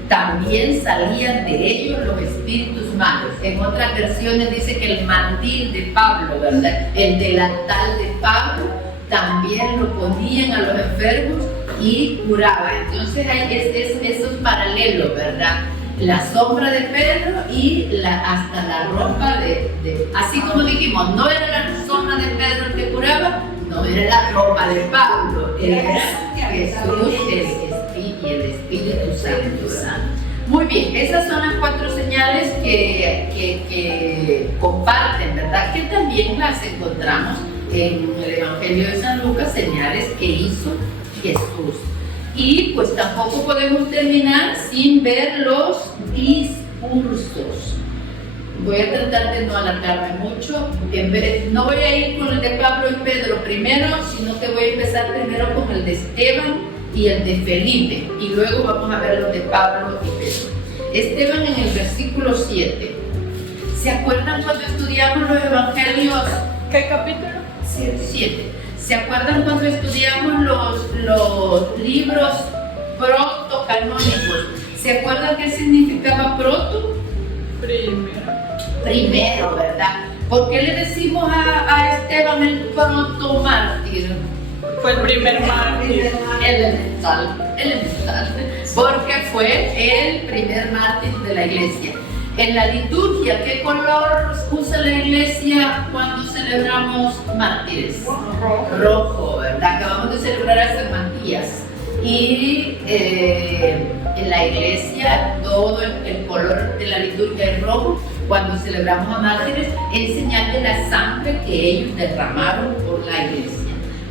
También salían de ellos los espíritus malos. En otras versiones dice que el mandil de Pablo, ¿verdad?, el delantal de Pablo, también lo ponían a los enfermos y curaba. Entonces hay esos paralelos, ¿verdad? La sombra de Pedro y hasta la ropa así como dijimos, no era la sombra de Pedro el que curaba, no era la ropa de Pablo, era Jesús y el Espíritu Santo. Muy bien, esas son las 4 señales que comparten, ¿verdad? Que también las encontramos en el Evangelio de San Lucas, señales que hizo Jesús. Y pues tampoco podemos terminar sin ver los discursos. Voy a tratar de no alargarme mucho. No voy a ir con el de Pablo y Pedro primero, sino que voy a empezar primero con el de Esteban y el de Felipe. Y luego vamos a ver los de Pablo y Pedro. Esteban en el versículo 7. ¿Se acuerdan cuando estudiamos los evangelios? ¿Qué capítulo? 7. ¿Se acuerdan cuando estudiamos los libros protocanónicos? ¿Se acuerdan qué significaba proto? Primero, ¿verdad? ¿Por qué le decimos a Esteban el protomártir? Fue el primer mártir. Elemental, porque fue el primer mártir de la iglesia. En la liturgia, ¿qué color usa la iglesia cuando celebramos mártires? Rojo, ¿verdad? Acabamos de celebrar a San Matías. Y en la iglesia todo el color de la liturgia es rojo cuando celebramos a mártires, en señal de la sangre que ellos derramaron por la iglesia.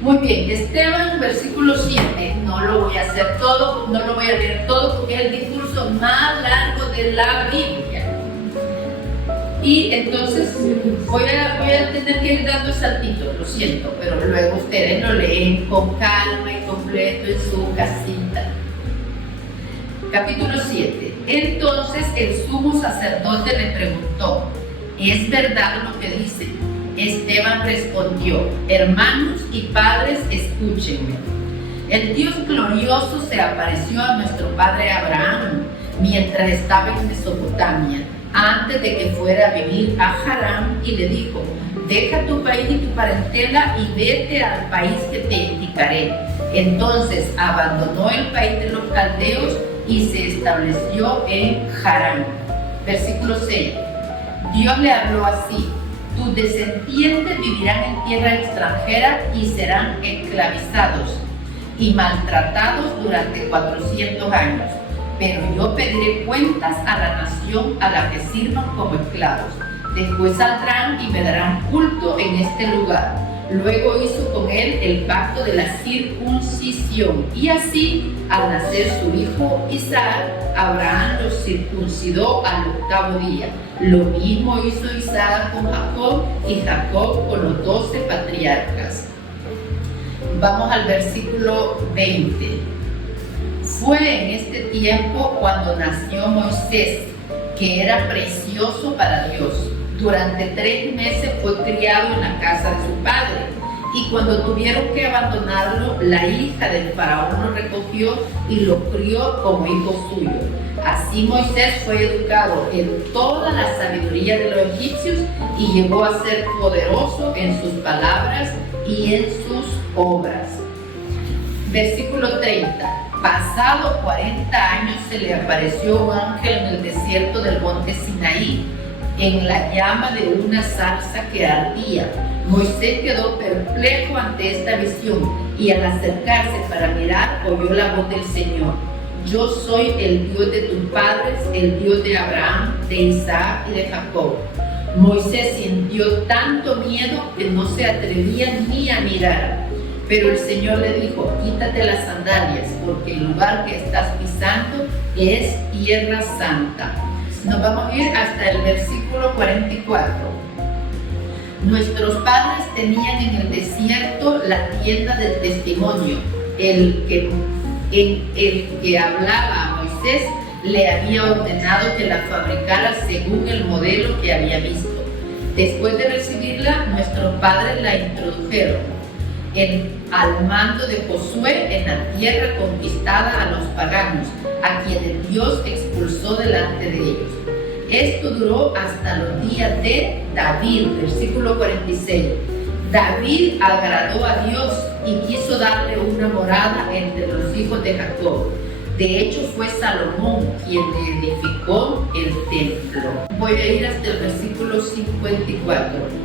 Muy bien, Esteban, versículo 7, no lo voy a hacer todo, no lo voy a leer todo porque es el discurso más largo de la Biblia. Y entonces voy a tener que ir dando saltitos, lo siento, pero luego ustedes lo leen con calma y completo en su casita. Capítulo 7. Entonces el sumo sacerdote le preguntó: ¿es verdad lo que dice? Esteban respondió: hermanos y padres, escúchenme. El Dios glorioso se apareció a nuestro padre Abraham mientras estaba en Mesopotamia, antes de que fuera a vivir a Harán, y le dijo: deja tu país y tu parentela y vete al país que te indicaré. Entonces abandonó el país de los caldeos y se estableció en Harán. Versículo 6. Dios le habló así: tus descendientes vivirán en tierra extranjera y serán esclavizados y maltratados durante 400 años. Pero yo pediré cuentas a la nación a la que sirvan como esclavos. Después saldrán y me darán culto en este lugar. Luego hizo con él el pacto de la circuncisión. Y así, al nacer su hijo Isaac, Abraham lo circuncidó al 8º día. Lo mismo hizo Isaac con Jacob y Jacob con los 12 patriarcas. Vamos al versículo 20. Fue en este tiempo cuando nació Moisés, que era precioso para Dios. Durante 3 meses fue criado en la casa de su padre, y cuando tuvieron que abandonarlo, la hija del faraón lo recogió y lo crió como hijo suyo. Así Moisés fue educado en toda la sabiduría de los egipcios y llegó a ser poderoso en sus palabras y en sus obras. Versículo 30. Pasado 40 años se le apareció un ángel en el desierto del monte Sinaí, en la llama de una zarza que ardía. Moisés quedó perplejo ante esta visión y al acercarse para mirar oyó la voz del Señor: yo soy el Dios de tus padres, el Dios de Abraham, de Isaac y de Jacob. Moisés sintió tanto miedo que no se atrevía ni a mirar. Pero el Señor le dijo: quítate las sandalias, porque el lugar que estás pisando es tierra santa. Nos vamos a ir hasta el versículo 44. Nuestros padres tenían en el desierto la tienda del testimonio. El que hablaba a Moisés le había ordenado que la fabricara según el modelo que había visto. Después de recibirla, nuestros padres la introdujeron al mando de Josué en la tierra conquistada a los paganos, a quienes Dios expulsó delante de ellos. Esto duró hasta los días de David, versículo 46. David agradó a Dios y quiso darle una morada entre los hijos de Jacob. De hecho, fue Salomón quien le edificó el templo. Voy a ir hasta el versículo 54.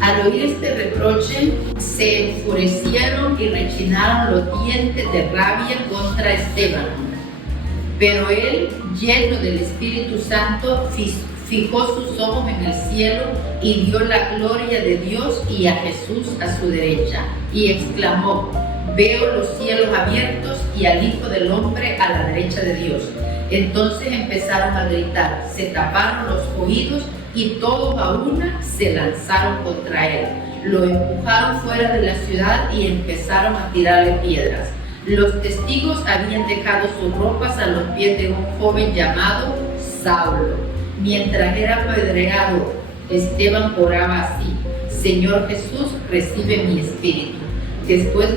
Al oír este reproche, se enfurecieron y rechinaron los dientes de rabia contra Esteban. Pero él, lleno del Espíritu Santo, fijó sus ojos en el cielo y vio la gloria de Dios y a Jesús a su derecha, y exclamó: veo los cielos abiertos y al Hijo del Hombre a la derecha de Dios. Entonces empezaron a gritar, se taparon los oídos y todos a una se lanzaron contra él. Lo empujaron fuera de la ciudad y empezaron a tirarle piedras. Los testigos habían dejado sus ropas a los pies de un joven llamado Saulo. Mientras era apedreado, Esteban oraba así: Señor Jesús, recibe mi espíritu. Después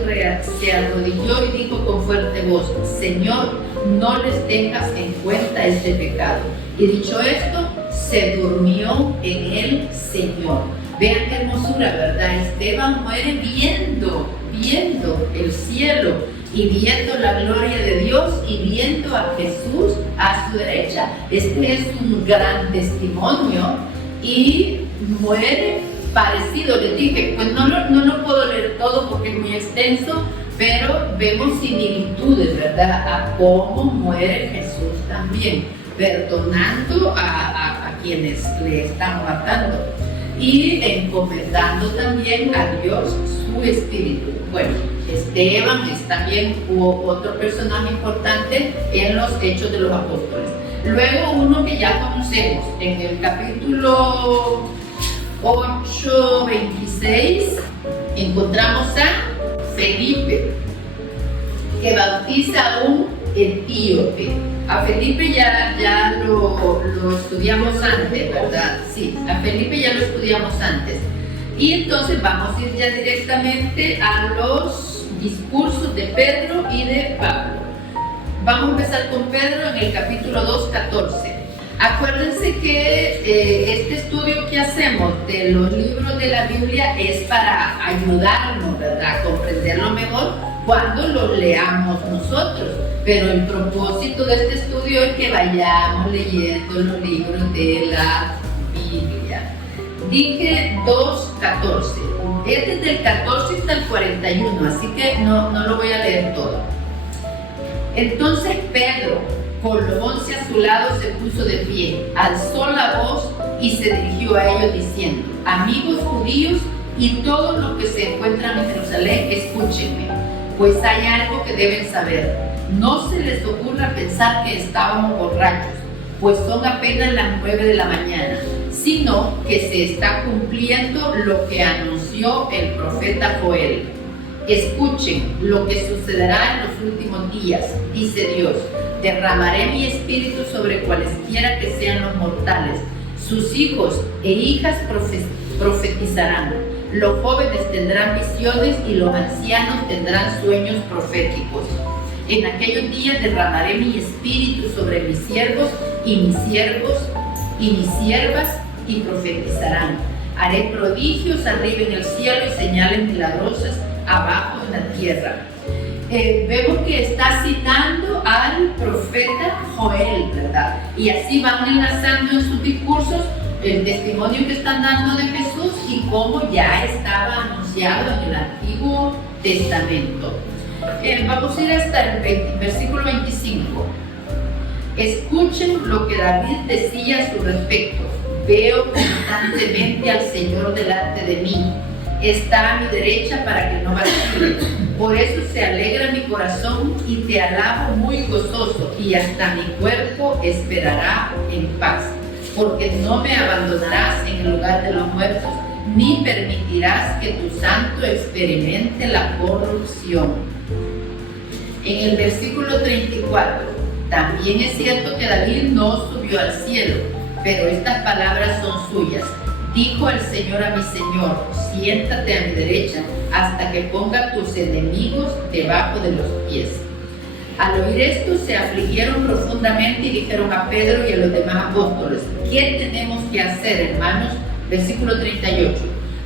se arrodilló y dijo con fuerte voz: Señor, no les tengas en cuenta este pecado. Y dicho esto, se durmió en el Señor. Vean qué hermosura, ¿verdad? Esteban muere viendo viendo el cielo y viendo la gloria de Dios y viendo a Jesús a su derecha. Este es un gran testimonio y muere parecido. Les dije, pues no lo puedo leer todo porque es muy extenso, pero vemos similitudes, ¿verdad? A cómo muere Jesús también, perdonando a quienes le están matando y encomendando también a Dios su espíritu. Bueno, Esteban es también otro personaje importante en los Hechos de los Apóstoles. Luego uno que ya conocemos, en el capítulo 8, 26, encontramos a Felipe, que bautiza a un etíope. A Felipe ya lo estudiamos antes, ¿verdad? Sí, a Felipe ya lo estudiamos antes. Y entonces vamos a ir ya directamente a los discursos de Pedro y de Pablo. Vamos a empezar con Pedro en el capítulo 2, 14. Acuérdense que este estudio que hacemos de los libros de la Biblia es para ayudarnos, ¿verdad?, a comprenderlo mejor cuando los leamos nosotros. Pero el propósito de este estudio es que vayamos leyendo los libros de la Biblia. Dije 2.14. Es desde el 14 hasta el 41, así que no lo voy a leer todo. Entonces Pedro, con los 11 a su lado, se puso de pie, alzó la voz y se dirigió a ellos diciendo: amigos judíos y todos los que se encuentran en Jerusalén, escúchenme, pues hay algo que deben saber. No se les ocurra pensar que estábamos borrachos, pues son apenas las 9 de la mañana, sino que se está cumpliendo lo que anunció el profeta Joel. Escuchen lo que sucederá en los últimos días, dice Dios. Derramaré mi espíritu sobre cualesquiera que sean los mortales. Sus hijos e hijas profetizarán. Los jóvenes tendrán visiones y los ancianos tendrán sueños proféticos. En aquellos días derramaré mi espíritu sobre mis siervos y mis siervas y profetizarán. Haré prodigios arriba en el cielo y señales milagrosas abajo en la tierra. Vemos que está citando al profeta Joel, ¿verdad? Y así van enlazando en sus discursos el testimonio que están dando de Jesús y cómo ya estaba anunciado en el Antiguo Testamento. Vamos a ir hasta el versículo 25. Escuchen lo que David decía a su respecto. Veo constantemente al Señor delante de mí. Está a mi derecha para que no vacile. Por eso se alegra mi corazón y te alabo muy gozoso, y hasta mi cuerpo esperará en paz. Porque no me abandonarás en el lugar de los muertos, ni permitirás que tu santo experimente la corrupción. En el versículo 34, también es cierto que David no subió al cielo, pero estas palabras son suyas. Dijo el Señor a mi Señor: siéntate a mi derecha hasta que ponga tus enemigos debajo de los pies. Al oír esto se afligieron profundamente y dijeron a Pedro y a los demás apóstoles: ¿qué tenemos que hacer, hermanos? Versículo 38.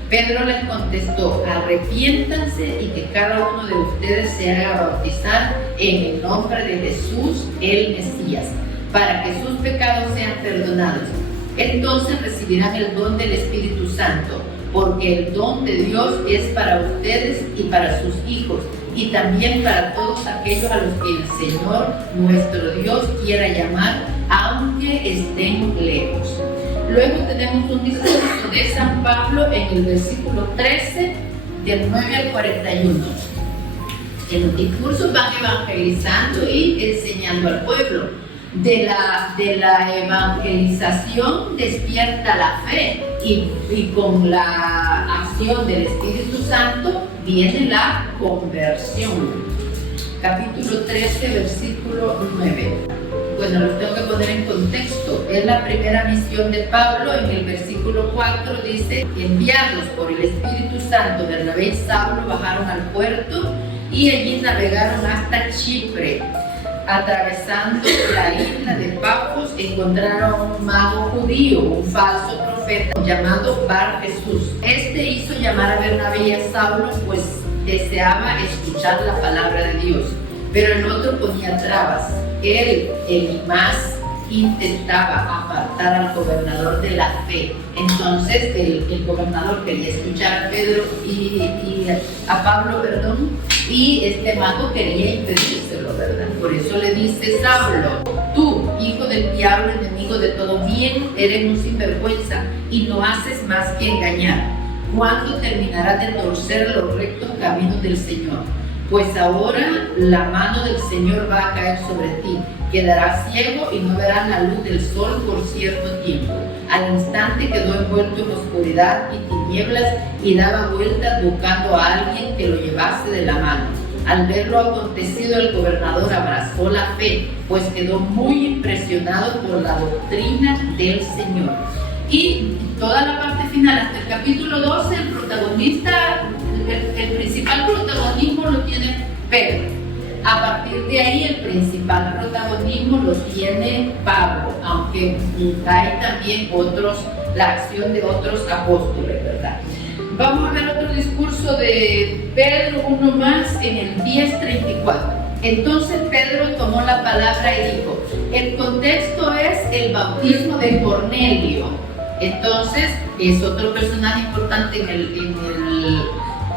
Pedro les contestó: arrepiéntanse y que cada uno de ustedes se haga bautizar en el nombre de Jesús el Mesías, para que sus pecados sean perdonados. Entonces recibirán el don del Espíritu Santo, porque el don de Dios es para ustedes y para sus hijos, y también para todos aquellos a los que el Señor nuestro Dios quiera llamar, aunque estén lejos. Luego tenemos un discurso de San Pablo en el versículo 13, del 9 al 41. En los discursos van evangelizando y enseñando al pueblo. De la evangelización despierta la fe y con la acción del Espíritu Santo viene la conversión. Capítulo 13, versículo 9. Bueno, los tengo que poner en contexto. Es la primera misión de Pablo. En el versículo 4 dice: enviados por el Espíritu Santo, Bernabé y Saulo bajaron al puerto y allí navegaron hasta Chipre. Atravesando la isla de Pafos, encontraron un mago judío, un falso profeta llamado Bar Jesús. Este hizo llamar a Bernabé y a Saulo, pues deseaba escuchar la palabra de Dios, pero el otro ponía trabas. Él, Elimás, intentaba apartar al gobernador de la fe. Entonces el gobernador quería escuchar a Pedro a Pablo, y este mago quería impedírselo, ¿verdad? Por eso le dice: Saulo, tú, hijo del diablo, enemigo de todo bien, eres un sinvergüenza y no haces más que engañar. ¿Cuándo terminarás de torcer los rectos caminos del Señor? Pues ahora la mano del Señor va a caer sobre ti. Quedarás ciego y no verás la luz del sol por cierto tiempo. Al instante quedó envuelto en oscuridad y tinieblas y daba vueltas buscando a alguien que lo llevase de la mano. Al ver lo acontecido, el gobernador abrazó la fe, pues quedó muy impresionado por la doctrina del Señor. Y toda la parte final, hasta el capítulo 12, el protagonista, el principal protagonismo lo tiene Pedro. A partir de ahí, el principal protagonismo lo tiene Pablo, aunque hay también la acción de otros apóstoles, ¿verdad? Vamos a ver otro discurso de Pedro, uno más, en el 10:34. Entonces Pedro tomó la palabra y dijo, el contexto es el bautismo de Cornelio. Entonces es otro personaje importante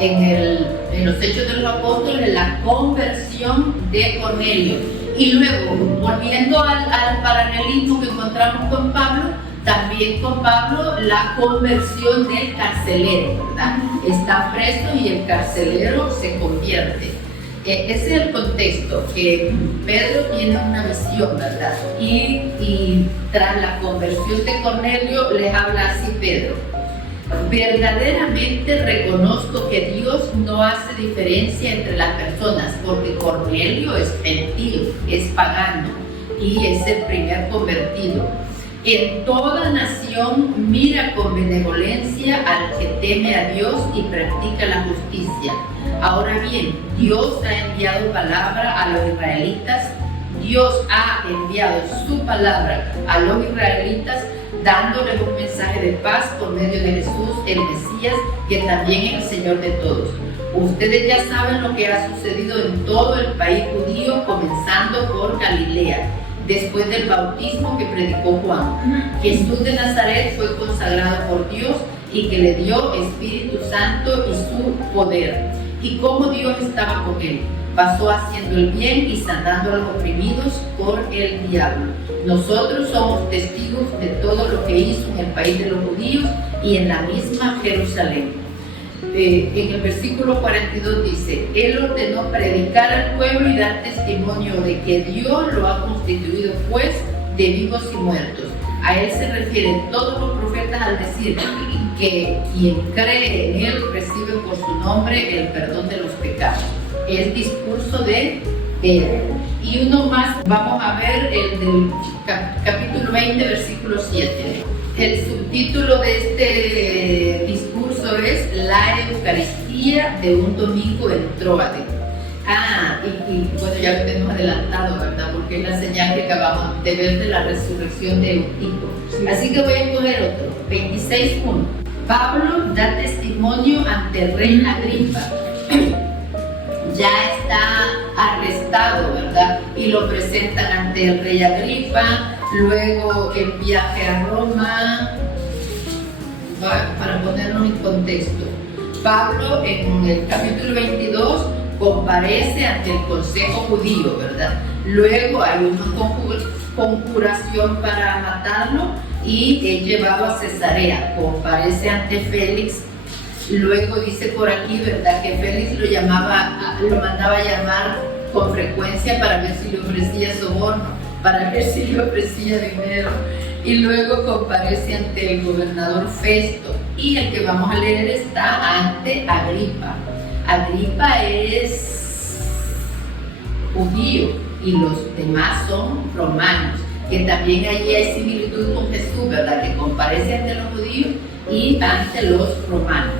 en los Hechos de los Apóstoles, la conversión de Cornelio. Y luego, volviendo al paralelismo que encontramos con Pablo, también con Pablo la conversión del carcelero, ¿verdad? Está preso y el carcelero se convierte. Ese es el contexto, que Pedro tiene una visión, ¿verdad? Y tras la conversión de Cornelio les habla así Pedro: verdaderamente reconozco que Dios no hace diferencia entre las personas, porque Cornelio es gentil, es pagano y es el primer convertido. En toda nación mira con benevolencia al que teme a Dios y practica la justicia. Ahora bien, Dios ha enviado palabra a los israelitas. Dios ha enviado su palabra a los israelitas, dándoles un mensaje de paz por medio de Jesús, el Mesías, que también es el Señor de todos. Ustedes ya saben lo que ha sucedido en todo el país judío, comenzando por Galilea, después del bautismo que predicó Juan. Jesús de Nazaret fue consagrado por Dios y que le dio Espíritu Santo y su poder. Y cómo Dios estaba con él, pasó haciendo el bien y sanando a los oprimidos por el diablo. Nosotros somos testigos de todo lo que hizo en el país de los judíos y en la misma Jerusalén. En el versículo 42 dice: Él ordenó predicar al pueblo y dar testimonio de que Dios lo ha constituido juez de vivos y muertos. A él se refieren todos los profetas al decir que quien cree en él recibe por su nombre el perdón de los pecados. Es discurso de Pedro. Y uno más, vamos a ver el del capítulo 20, versículo 7. El subtítulo de este discurso es La Eucaristía de un domingo en Tróade. Y bueno, ya lo tenemos adelantado, ¿verdad? Porque es la señal que acabamos de ver de la resurrección de Eutico. Sí. Así que voy a escoger otro, 26.1. Pablo da testimonio ante el rey Agripa. Ya está arrestado, ¿verdad? Y lo presentan ante el rey Agripa. Luego el viaje a Roma, para ponernos en contexto. Pablo en el capítulo 22 comparece ante el consejo judío, ¿verdad? Luego hay una conjuración para matarlo y es llevado a Cesarea, comparece ante Félix. Luego dice por aquí, ¿verdad?, que Félix lo mandaba a llamar con frecuencia para ver si le ofrecía soborno, para ver si le ofrecía dinero. Y luego comparece ante el gobernador Festo. Y el que vamos a leer está ante Agripa. Agripa es judío y los demás son romanos, que también allí hay similitud con Jesús, ¿verdad?, que comparece ante los judíos y ante los romanos.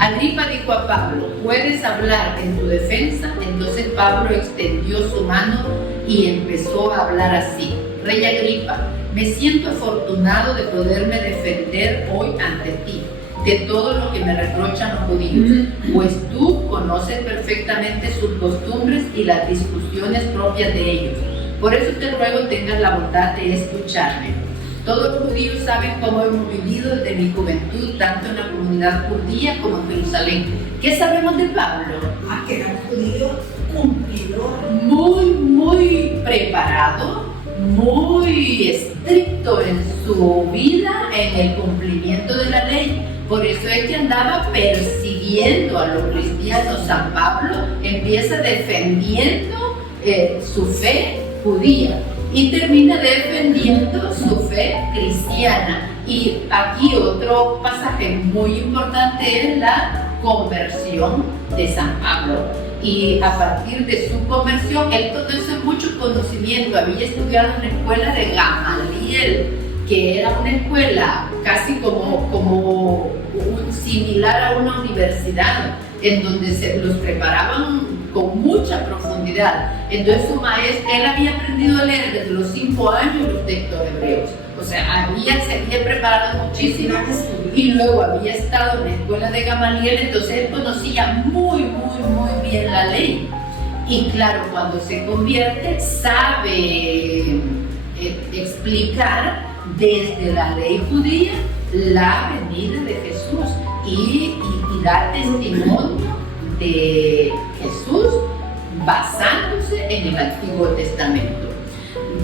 Agripa dijo a Pablo: ¿puedes hablar en tu defensa? Entonces Pablo extendió su mano y empezó a hablar así: Rey Agripa, me siento afortunado de poderme defender hoy ante ti. de todo lo que me reprochan los judíos, pues tú conoces perfectamente sus costumbres y las discusiones propias de ellos. Por eso te ruego tengas la bondad de escucharme. Todos los judíos saben cómo hemos vivido desde mi juventud, tanto en la comunidad judía como en Jerusalén. ¿Qué sabemos de Pablo? Que era un judío cumplidor. Muy preparado, muy estricto en su vida, en el cumplimiento de la ley. Por eso es que andaba persiguiendo a los cristianos. San Pablo empieza defendiendo su fe judía y termina defendiendo su fe cristiana. Y aquí otro pasaje muy importante es la conversión de San Pablo. Y a partir de su conversión, él conoce mucho conocimiento. Había estudiado en la escuela de Gamaliel, que era una escuela casi como similar a una universidad, en donde se los preparaban con mucha profundidad. Entonces su maestro, él había aprendido a leer desde los 5 años los textos hebreos. O sea, se había preparado muchísimo y luego había estado en la escuela de Gamaliel, entonces él conocía muy bien la ley. Y claro, cuando se convierte, sabe explicar desde la ley judía la venida de Jesús y dar testimonio de Jesús basándose en el Antiguo Testamento.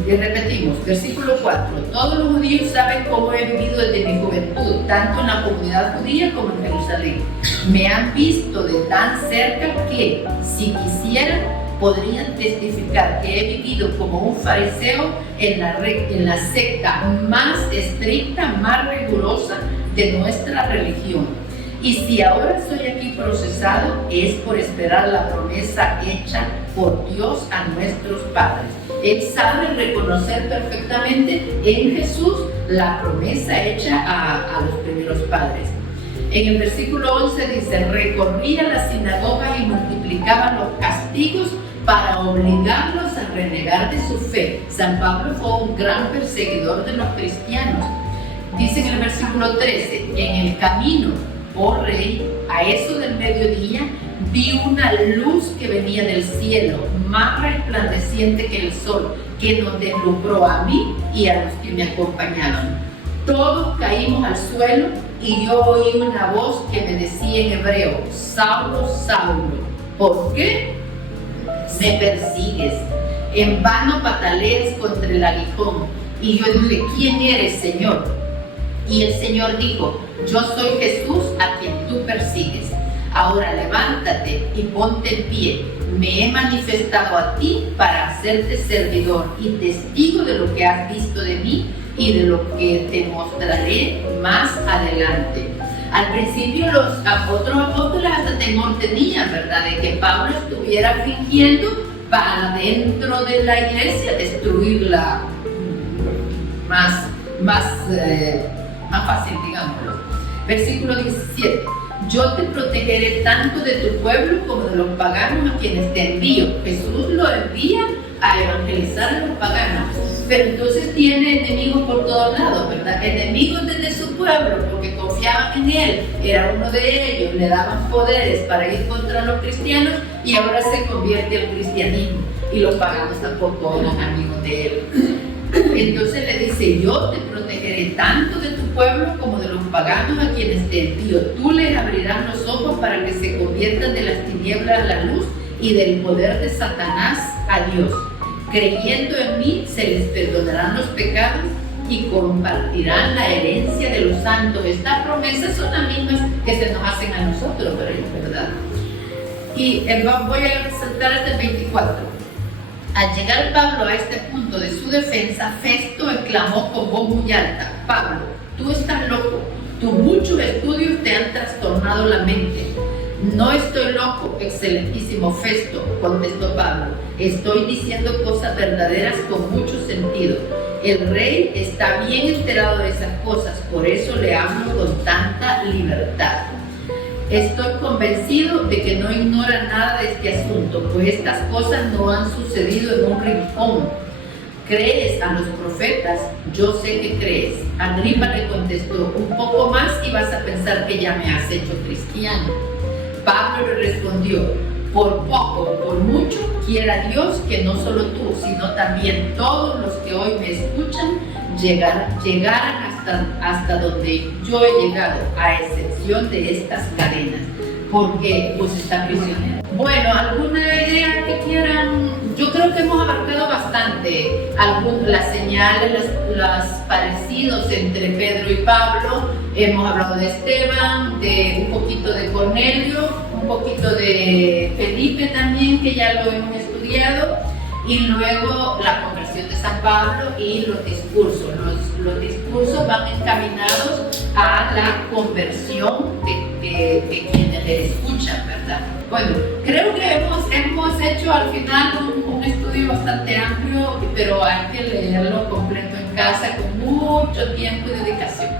Y repetimos, versículo 4. Todos los judíos saben cómo he vivido desde mi juventud, tanto en la comunidad judía como en Jerusalén. Me han visto de tan cerca que, si quisieran, podrían testificar que he vivido como un fariseo en la secta más estricta, más rigurosa de nuestra religión. Y si ahora estoy aquí procesado, es por esperar la promesa hecha por Dios a nuestros padres. Él sabe reconocer perfectamente en Jesús la promesa hecha a los primeros padres. En el versículo 11 dice: recorría las sinagogas y multiplicaba los castigos para obligarlos a renegar de su fe. San Pablo fue un gran perseguidor de los cristianos. Dice en el versículo 13: en el camino, oh rey, a eso del mediodía, vi una luz que venía del cielo, más resplandeciente que el sol, que nos deslumbró a mí y a los que me acompañaban. Todos caímos al suelo y yo oí una voz que me decía en hebreo: Saulo, Saulo, ¿por qué me persigues? En vano pataleas contra el aguijón. Y yo dije: ¿quién eres, Señor? Y el Señor dijo: yo soy Jesús a quien tú persigues. Ahora levántate y ponte en pie. Me he manifestado a ti para hacerte servidor y testigo de lo que has visto de mí y de lo que te mostraré más adelante. Al principio los otros apóstoles hasta temor tenían, ¿verdad?, de que Pablo estuviera fingiendo para dentro de la iglesia destruirla más fácil, digámoslo. Versículo 17: yo te protegeré tanto de tu pueblo como de los paganos a quienes te envío. Jesús lo envía a evangelizar a los paganos, pero entonces tiene enemigos por todos lados, ¿verdad? Enemigos desde su pueblo, porque confiaban en él, era uno de ellos, le daban poderes para ir contra los cristianos, y ahora se convierte al cristianismo, y los paganos tampoco eran amigos de él. Entonces le dice: yo te protegeré tanto de tu pueblo como de los paganos a quienes te envío. Tú les abrirás los ojos para que se conviertan de las tinieblas a la luz y del poder de Satanás a Dios. Creyendo en mí se les perdonarán los pecados y compartirán la herencia de los santos. Estas promesas son las mismas que se nos hacen a nosotros, ¿verdad? Y voy a saltar hasta el 24. Al llegar Pablo a este punto de su defensa, Festo exclamó con voz muy alta: Pablo, tú estás loco, tus muchos estudios te han trastornado la mente. No estoy loco, excelentísimo Festo, contestó Pablo, estoy diciendo cosas verdaderas con mucho sentido. El rey está bien enterado de esas cosas, por eso le hablo con tanta libertad. Estoy convencido de que no ignora nada de este asunto, pues estas cosas no han sucedido en un rincón. ¿Crees a los profetas? Yo sé que crees. Agripa le contestó: un poco más y vas a pensar pensar que ya me has hecho cristiano. Pablo le respondió: por poco o por mucho, quiera Dios que no solo tú, sino también todos los que hoy me escuchan llegaran hasta donde yo he llegado, a excepción de estas cadenas, porque pues está prisionero. Bueno, ¿alguna idea que quieran? Yo creo que hemos abarcado bastante las señales, los parecidos entre Pedro y Pablo. Hemos hablado de Esteban, de un poquito de Cornelio, un poquito de Felipe también, que ya lo hemos estudiado, y luego la conversión de San Pablo y los discursos. Los discursos van encaminados a la conversión de quienes le escuchan, ¿verdad? Bueno, creo que hemos hecho al final un estudio bastante amplio, pero hay que leerlo completo en casa con mucho tiempo y dedicación.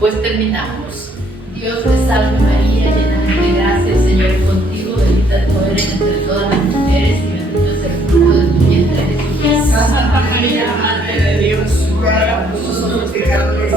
Pues terminamos. Dios te salve María, llena de gracia, el Señor es contigo, bendita tú eres entre todas las mujeres y bendito es el fruto de tu vientre Jesús. Santa María, Madre de Dios, ruega por nosotros pecadores,